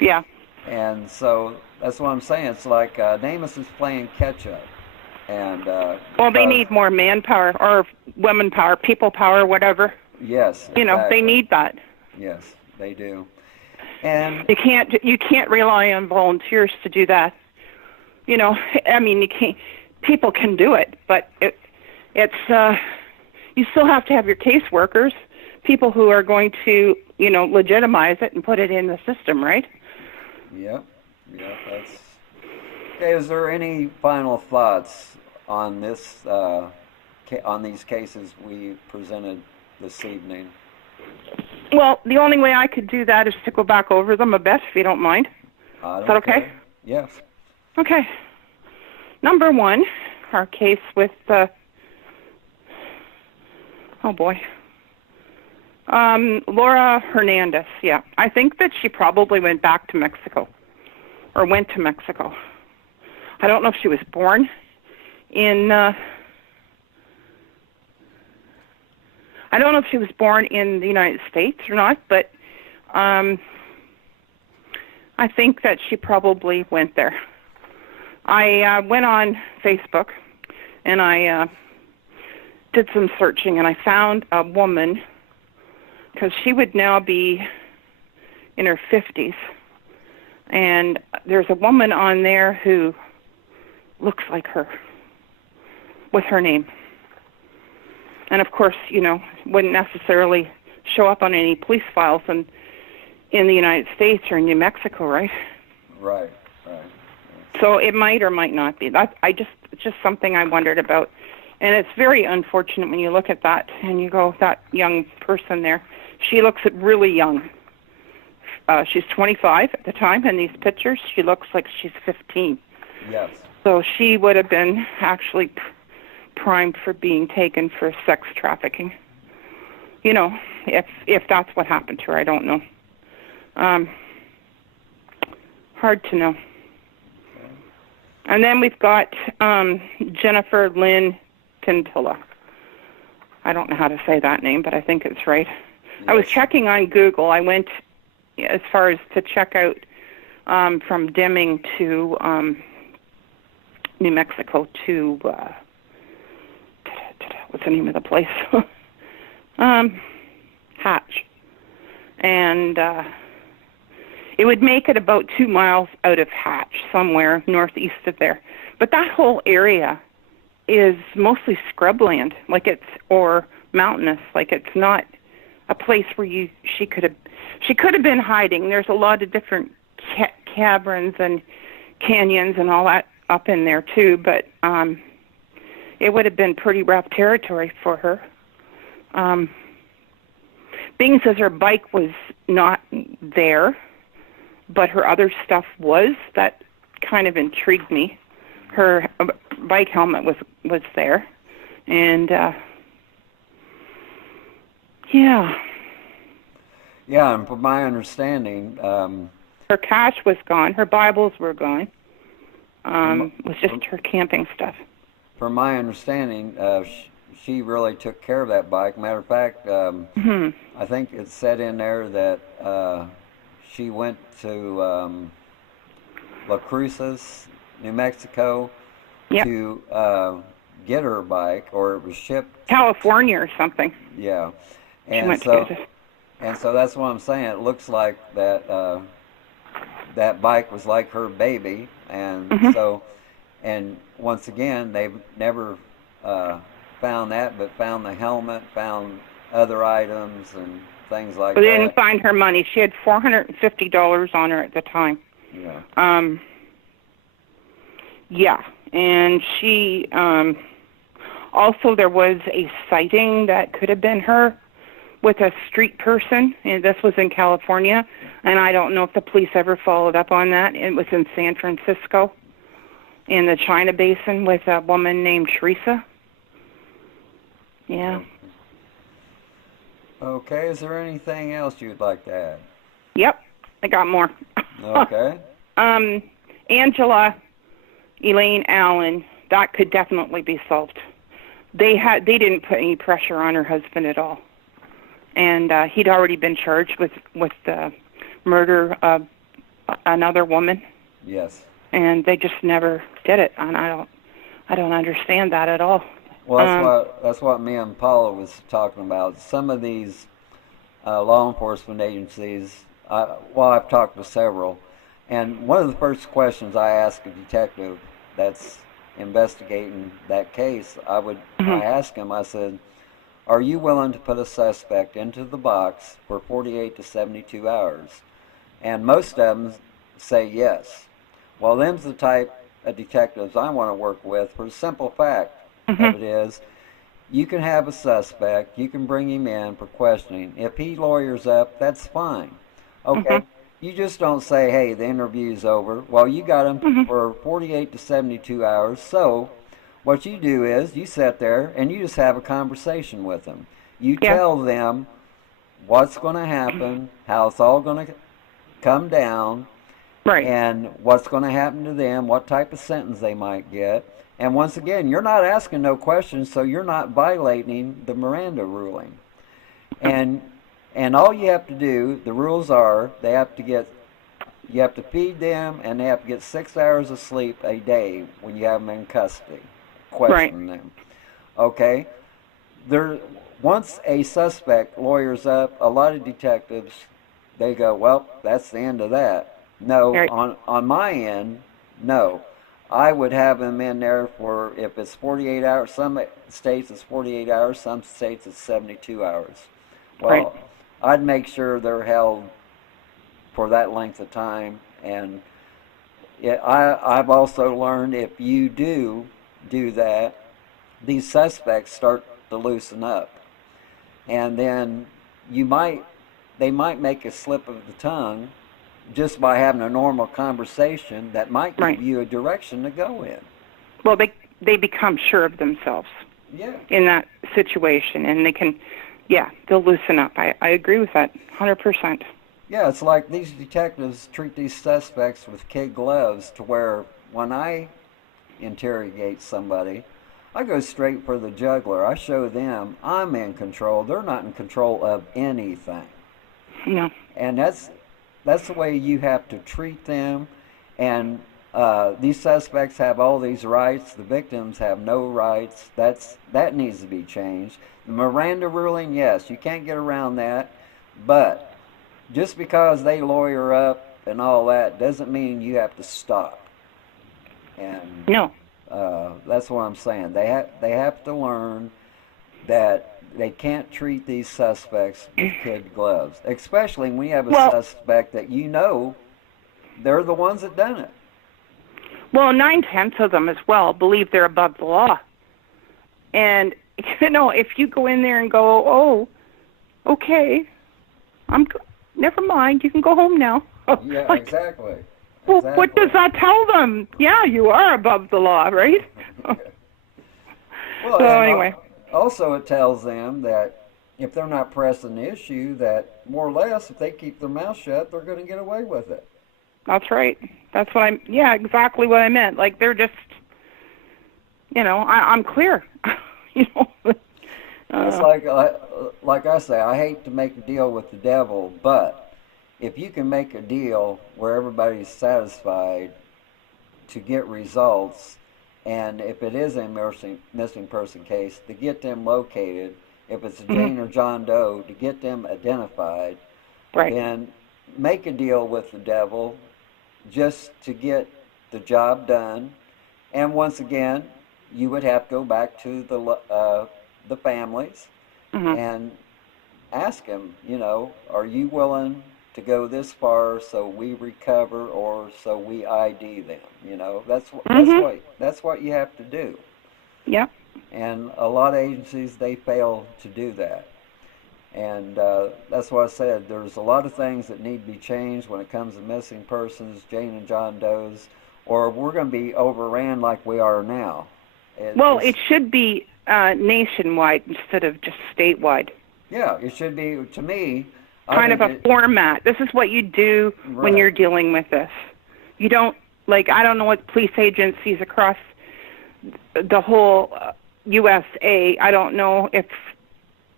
Yeah. And so that's what I'm saying. It's like NamUs is playing catch up. And well, they need more manpower, or women power, people power, whatever. Yes, exactly. You know, they need that. Yes, they do. And you can't rely on volunteers to do that. You know, I mean, people can do it, but it's you still have to have your caseworkers, people who are going to, you know, legitimize it and put it in the system, right? Yep, that's okay. Is there any final thoughts on this, on these cases we presented this evening? Well, the only way I could do that is to go back over them a bit, if you don't mind. Is that okay? Yes. Okay. Number one, our case with, Laura Hernandez. Yeah, I think that she probably went back to Mexico, or went to Mexico. I don't know if she was born in, I don't know if she was born in the United States or not, but I think that she probably went there. I went on Facebook, and I did some searching, and I found a woman, because she would now be in her 50s, and there's a woman on there who looks like her, with her name. And of course, you know, wouldn't necessarily show up on any police files in the United States or in New Mexico, right? Right. So it might or might not be. It's just something I wondered about. And it's very unfortunate when you look at that and you go, that young person there, she looks really young. She's 25 at the time in these pictures. She looks like she's 15. Yes. So she would have been actually primed for being taken for sex trafficking. You know, if that's what happened to her, I don't know. Hard to know. And then we've got Jennifer Lynn Tintilla. I don't know how to say that name, but I think it's right. Yes. I was checking on Google. I went as far as to check out from Deming to New Mexico to, what's the name of the place? Hatch. And it would make it about 2 miles out of Hatch, somewhere northeast of there. But that whole area is mostly scrubland, or mountainous. Like, it's not a place where she could have been hiding. There's a lot of different caverns and canyons and all that up in there too, but it would have been pretty rough territory for her. Being as her bike was not there, but her other stuff was, that kind of intrigued me. Her bike helmet was there, and yeah. Yeah, and from my understanding, her cash was gone. Her Bibles were gone. It was just her camping stuff. From my understanding, she really took care of that bike. Matter of fact, I think it said in there that she went to La Cruces, New Mexico, to get her bike, or it was shipped California or something. Yeah, And so that's what I'm saying. It looks like that that bike was like her baby, and so, and once again, they've never found that, but found the helmet, found other items and things like that. But they didn't find her money. She had $450 on her at the time. Yeah. Yeah, and she also, there was a sighting that could have been her with a street person, and this was in California, and I don't know if the police ever followed up on that. It was in San Francisco, in the China Basin, with a woman named Teresa. Yeah. Okay, is there anything else you'd like to add? Yep, I got more. Okay. Angela Elaine Allen, that could definitely be solved. They didn't put any pressure on her husband at all, and he'd already been charged with the murder of another woman. Yes. And they just never did it, and I don't understand that at all. Well, that's what me and Paula was talking about. Some of these law enforcement agencies, I've talked to several, and one of the first questions I ask a detective that's investigating that case, I ask him, I said, are you willing to put a suspect into the box for 48 to 72 hours? And most of them say yes. Well, them's the type of detectives I want to work with, for the simple fact of it is, you can have a suspect, you can bring him in for questioning. If he lawyers up, that's fine. Okay. You just don't say, hey, the interview's over. Well, you got him for 48 to 72 hours. So what you do is you sit there and you just have a conversation with them. You tell them what's going to happen, how it's all going to come down, and what's going to happen to them, what type of sentence they might get. And once again, you're not asking no questions, so you're not violating the Miranda ruling. And all you have to do, the rules are, you have to feed them, and they have to get 6 hours of sleep a day when you have them in custody, questioning them. Okay? Once a suspect lawyers up, a lot of detectives, they go, well, that's the end of that. No, on my end, no. I would have them in there for, if it's 48 hours, some states it's 48 hours, some states it's 72 hours. Well, I'd make sure they're held for that length of time. And I've also learned if you do that, these suspects start to loosen up. And then they might make a slip of the tongue just by having a normal conversation that might give you a direction to go in. Well, they become sure of themselves in that situation, and they can, they'll loosen up. I agree with that 100%. Yeah, it's like these detectives treat these suspects with kid gloves, to where when I interrogate somebody, I go straight for the jugular. I show them I'm in control. They're not in control of anything. No. And that's the way you have to treat them. And these suspects have all these rights. The victims have no rights. That needs to be changed. The Miranda ruling, yes, you can't get around that. But just because they lawyer up and all that doesn't mean you have to stop. And no. That's what I'm saying. They have to learn that they can't treat these suspects with kid gloves, especially when you have a Well- suspect that you know they're the ones that done it. Well, 9/10 of them as well believe they're above the law. And, if you go in there and go, oh, okay, never mind, you can go home now. Yeah, Like, exactly. Well, what does that tell them? Yeah, you are above the law, right? Well, So and anyway. Also it tells them that if they're not pressing the issue, that more or less, if they keep their mouth shut, they're going to get away with it. That's right. That's what exactly what I meant. Like, they're just, I'm clear. It's like I say, I hate to make a deal with the devil, but if you can make a deal where everybody's satisfied to get results, and if it is a missing person case, to get them located, if it's a Jane or John Doe, to get them identified, Right. then make a deal with the devil just to get the job done. And once again, you would have to go back to the families and ask them, are you willing to go this far so we recover or so we ID them? That's what you have to do. Yeah. And a lot of agencies, they fail to do that. And that's why I said there's a lot of things that need to be changed when it comes to missing persons, Jane and John Does, or we're going to be overran like we are now. It should be nationwide instead of just statewide. Yeah, it should be, to me. Kind of a format. This is what you do when you're dealing with this. You don't, I don't know what police agencies across the whole USA, I don't know if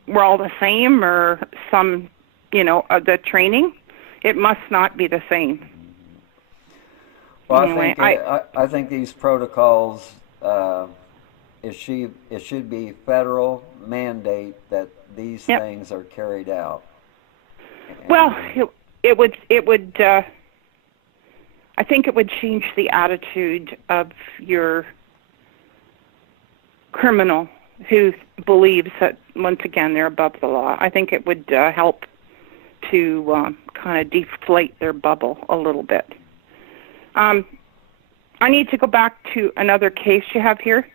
we're all the same or some, the training. It must not be the same. Well, anyway, I think these protocols, it should be federal mandate that these things are carried out. Well, it would. I think it would change the attitude of your criminal who believes that, once again, they're above the law. I think it would help to kind of deflate their bubble a little bit. I need to go back to another case you have here.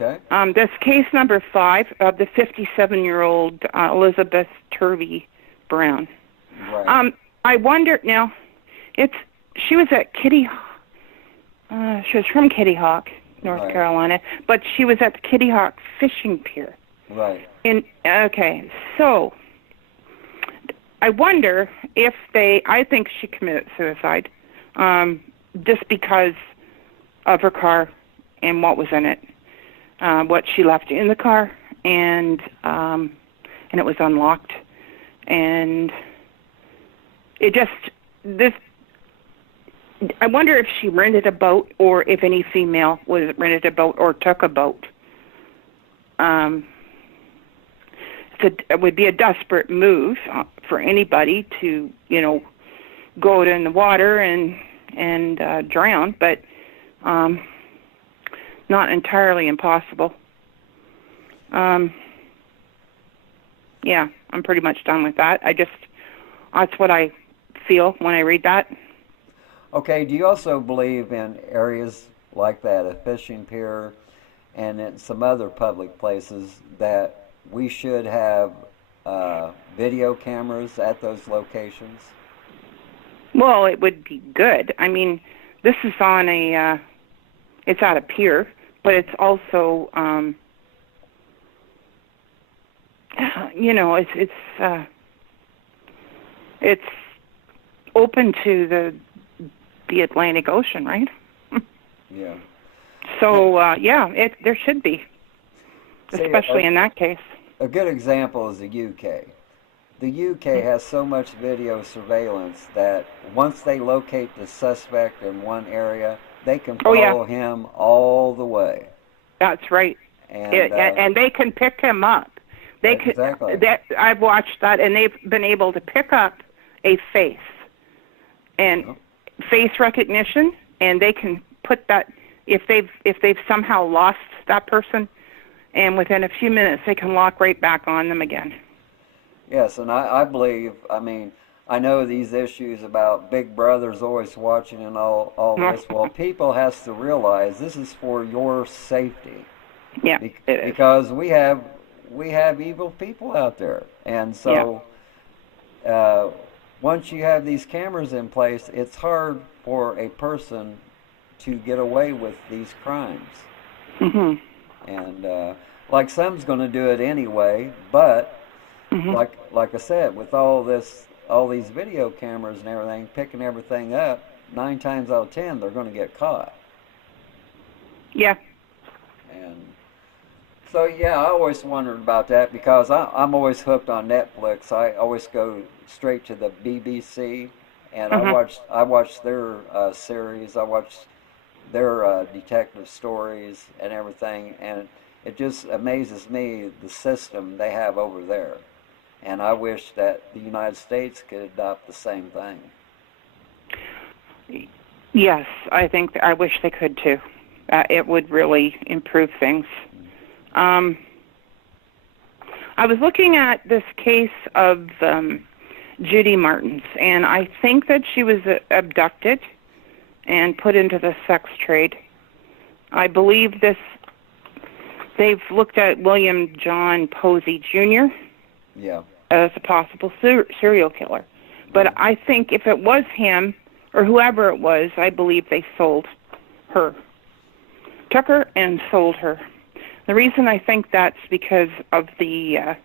Okay. This case number 5 of the 57-year-old Elizabeth Turvey Brown. Right. I wonder now. She was at she was from Kitty Hawk, North Carolina, but she was at the Kitty Hawk fishing pier. Right. Okay, so I wonder if I think she committed suicide, just because of her car and what was in it, what she left in the car, and it was unlocked, and it just I wonder if she rented a boat or if any female was rented a boat or took a boat. It would be a desperate move for anybody to, go in the water and drown, but not entirely impossible. Yeah, I'm pretty much done with that. That's what I feel when I read that. Okay, do you also believe in areas like that, a fishing pier, and in some other public places, that we should have video cameras at those locations? Well, it would be good. I mean, this is on it's at a pier, but it's also, it's open to the Atlantic Ocean, right? Yeah. So, there should be, especially in that case. A good example is the UK. The UK has so much video surveillance that once they locate the suspect in one area, they can follow him all the way. That's right. And they can pick him up. Exactly. I've watched that, and they've been able to pick up a face and face recognition, and they can put that if they've somehow lost that person, and within a few minutes they can lock right back on them again. Yes, and I believe, I mean, I know these issues about Big Brother's always watching and all this. Well, people has to realize this is for your safety. Yeah, it is. Because we have evil people out there. And so once you have these cameras in place, it's hard for a person to get away with these crimes. Mm-hmm. And like some's going to do it anyway, but like I said, with all these video cameras and everything picking everything up, 9 times out of 10 they're going to get caught. Yeah. And so I always wondered about that because I'm always hooked on Netflix. I always go straight to the BBC, and I watched their series. I watched their detective stories and everything, and it just amazes me the system they have over there. And I wish that the United States could adopt the same thing. Yes, I wish they could too. It would really improve things. I was looking at this case of Judy Martin's, and I think that she was abducted and put into the sex trade. I believe they've looked at William John Posey Jr. As a possible serial killer. But I think if it was him or whoever it was, I believe they sold her. Took her and sold her. The reason I think that's because of the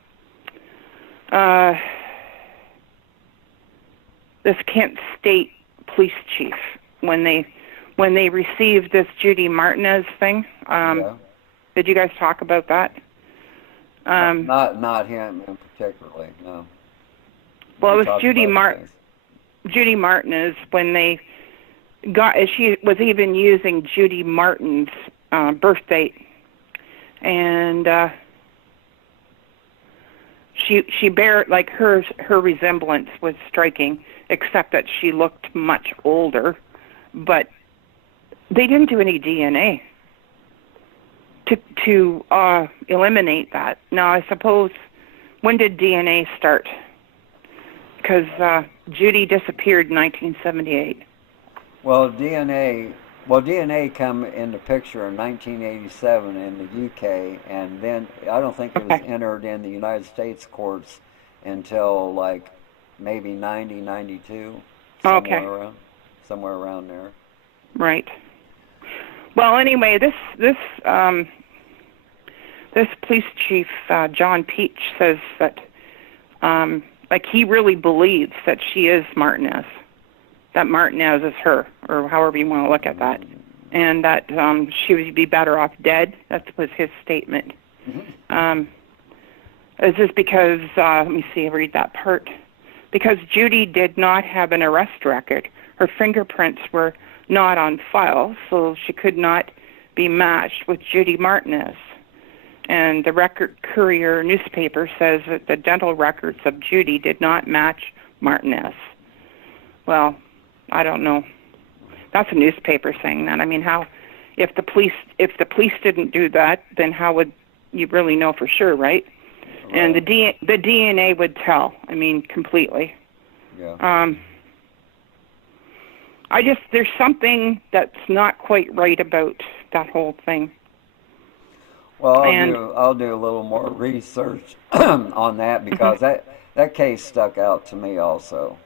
this Kent State police chief when they received this Judy Martinez thing. Did you guys talk about that? Not him in particularly, no. Well, it was Judy Martinez when they she was even using Judy Martin's birth date, and she like her resemblance was striking, except that she looked much older, but they didn't do any DNA to eliminate that. Now, I suppose, when did DNA start? Because Judy disappeared in 1978. Well, DNA come into picture in 1987 in the UK, and then I don't think it was entered in the United States courts until like maybe 90, 92, somewhere around there. Right. Well, anyway, this police chief, John Peach, says that like he really believes that she is Martinez, that Martinez is her, or however you want to look at that, and that she would be better off dead. That was his statement. Is this because, let me see, read that part. Because Judy did not have an arrest record. Her fingerprints were not on file, so she could not be matched with Judy Martinez. And the Record Courier newspaper says that the dental records of Judy did not match Martinez. Well, I don't know. That's a newspaper saying that. I mean, how, if the police didn't do that, then how would you really know for sure, right? And the DNA would tell. I mean, completely. Yeah. There's something that's not quite right about that whole thing. Well, I'll do a little more research on that because that case stuck out to me also.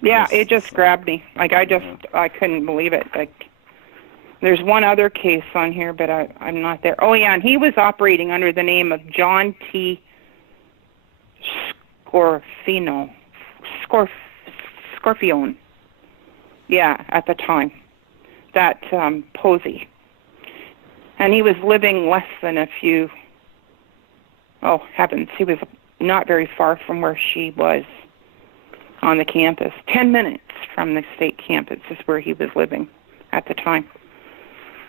Yeah, it just grabbed me. Like I couldn't believe it. Like, there's one other case on here, but I'm not there. Oh yeah, and he was operating under the name of John T. Scorfione. Yeah, at the time. That Posey. And he was living less than he was not very far from where she was on the campus. 10 minutes from the state campus is where he was living at the time.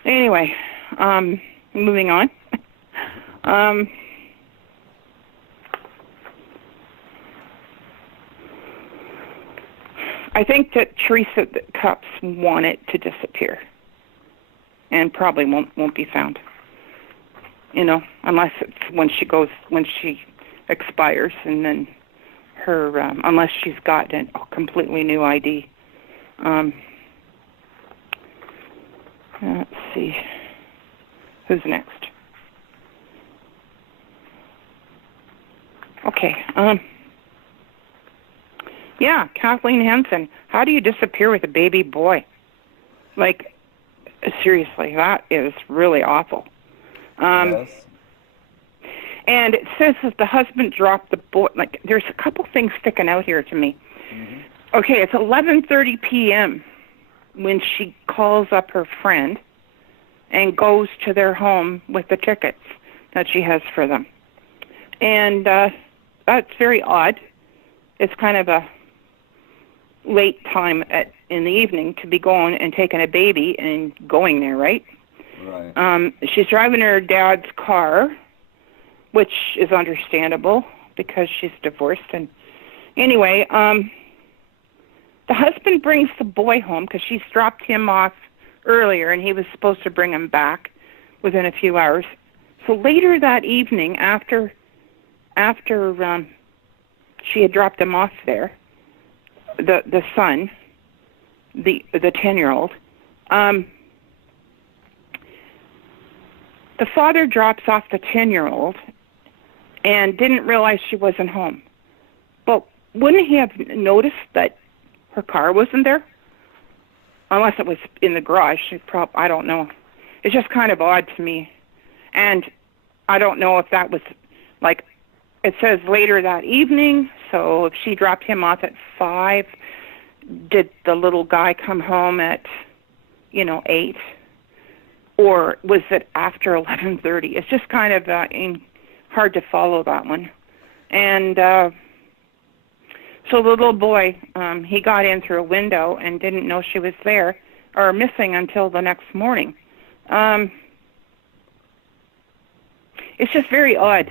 Anyway, moving on. I think that Teresa Cups wanted to disappear and probably won't be found. unless it's when she expires, and then her, unless she's got a completely new ID. Let's see. Who's next? Okay. Yeah, Kathleen Henson. How do you disappear with a baby boy? Like, seriously, that is really awful. Yes. And it says that the husband dropped the boy. Like, there's a couple things sticking out here to me. Mm-hmm. Okay, it's 11:30 p.m. when she calls up her friend and goes to their home with the tickets that she has for them. And that's very odd. It's kind of a late time in the evening to be going and taking a baby and going there, right? Right. She's driving her dad's car, which is understandable because she's divorced. And anyway, the husband brings the boy home because she's dropped him off earlier, and he was supposed to bring him back within a few hours. So later that evening, after she had dropped him off there, the son, the 10-year-old, the father drops off the 10-year-old and didn't realize she wasn't home. But wouldn't he have noticed that her car wasn't there? Unless it was in the garage. I don't know. It's just kind of odd to me. And I don't know if that was, like, it says later that evening, so if she dropped him off at 5, did the little guy come home at, 8? Or was it after 11:30? It's just kind of hard to follow that one. And so the little boy, he got in through a window and didn't know she was there or missing until the next morning. It's just very odd,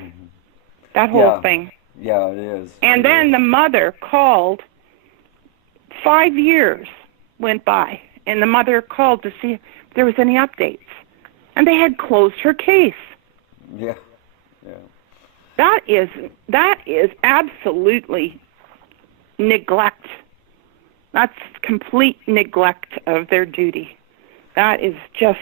that whole thing. Yeah, it is. And then the mother called. 5 years went by, and the mother called to see if there was any updates. And they had closed her case. Yeah. That is absolutely neglect. That's complete neglect of their duty. That is just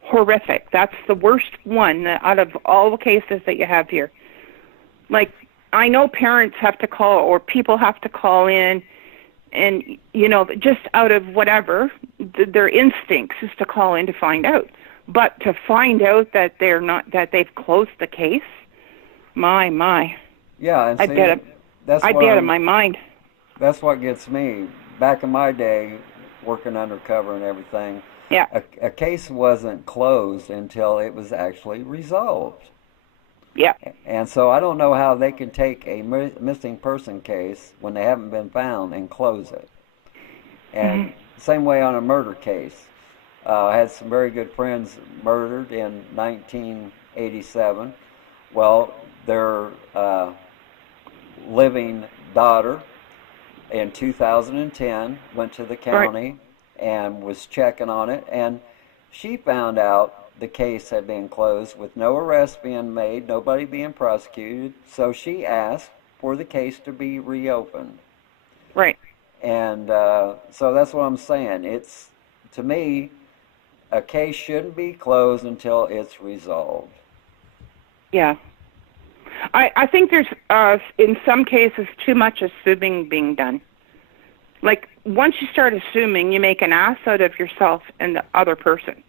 horrific. That's the worst one out of all the cases that you have here. Like, I know parents have to call, or people have to call in, and, just out of whatever, their instincts is to call in to find out. But to find out that that they've closed the case, my. Yeah, and I'd be out of my mind. That's what gets me. Back in my day, working undercover and everything, yeah, a case wasn't closed until it was actually resolved. Yeah. And so I don't know how they can take a missing person case when they haven't been found and close it. And same way on a murder case. I had some very good friends murdered in 1987. Well, their living daughter in 2010 went to the county and was checking on it, and she found out the case had been closed with no arrest being made, nobody being prosecuted, so she asked for the case to be reopened. Right. And so that's what I'm saying. It's, to me, a case shouldn't be closed until it's resolved. Yeah. I think there's, in some cases, too much assuming being done. Like, once you start assuming, you make an ass out of yourself and the other person.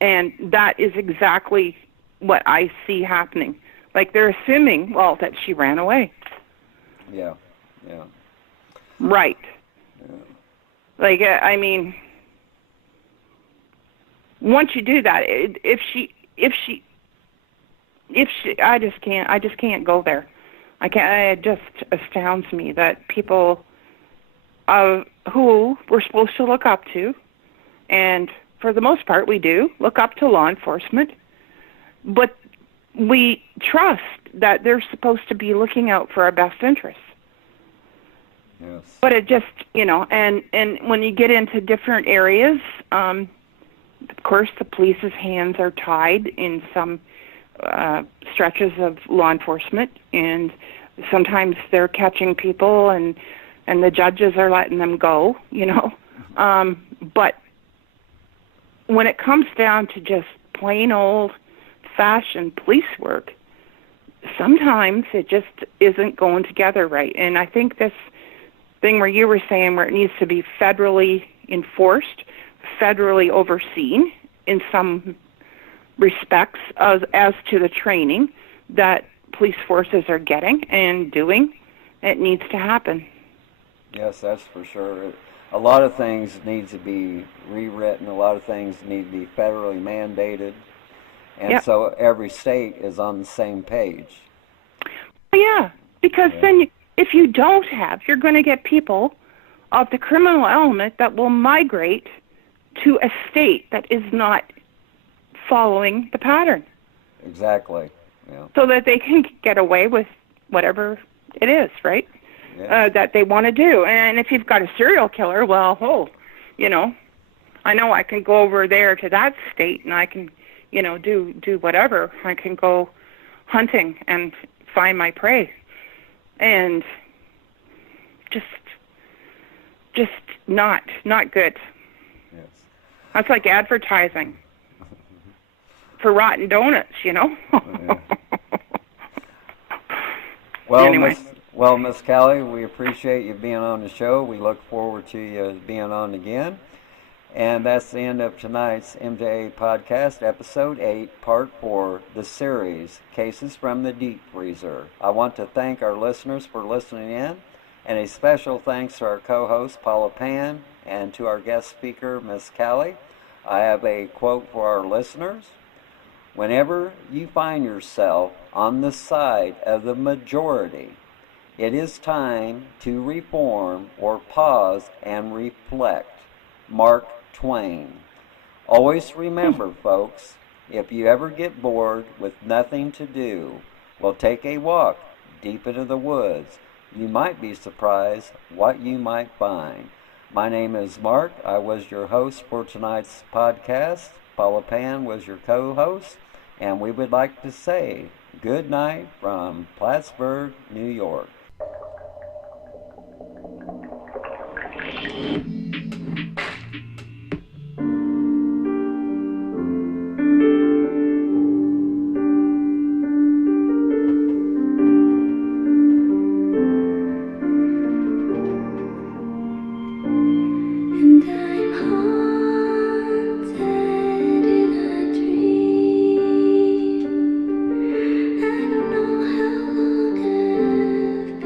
And that is exactly what I see happening. Like, they're assuming, well, that she ran away. Yeah. Right. Yeah. Like, I mean, once you do that, if she, I just can't go there. I can't. It just astounds me that people who we're supposed to look up to, and for the most part we do look up to law enforcement, but we trust that they're supposed to be looking out for our best interests. Yes. But it just, and when you get into different areas, Of course, the police's hands are tied in some stretches of law enforcement, and sometimes they're catching people, and the judges are letting them go, But when it comes down to just plain old-fashioned police work, sometimes it just isn't going together right. And I think this thing where you were saying where it needs to be federally enforced, federally overseen in some respects as to the training that police forces are getting and doing, it needs to happen. Yes, that's for sure. A lot of things need to be rewritten. A lot of things need to be federally mandated. And so every state is on the same page. Yeah, because then if you don't have, you're going to get people of the criminal element that will migrate to a state that is not following the pattern. Exactly. Yeah. So that they can get away with whatever it is, right? Yes. That they want to do. And if you've got a serial killer, well, I know I can go over there to that state and I can, do whatever. I can go hunting and find my prey. And just not good. Yes. That's like advertising for rotten donuts, Yeah. Anyway. Miss Cali, we appreciate you being on the show. We look forward to you being on again. And that's the end of tonight's MJA Podcast, Episode 8, Part 4, the series, Cases from the Deep Freezer. I want to thank our listeners for listening in, and a special thanks to our co-host, Paula Pan, and to our guest speaker, Miss Cali. I have a quote for our listeners. Whenever you find yourself on the side of the majority, it is time to reform or pause and reflect. Mark Twain. Always remember, folks, if you ever get bored with nothing to do, well, take a walk deep into the woods. You might be surprised what you might find. My name is Mark. I was your host for tonight's podcast. Paula Pan was your co-host. And we would like to say good night from Plattsburgh, New York. And I'm haunted in a dream. I don't know how long I've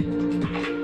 you.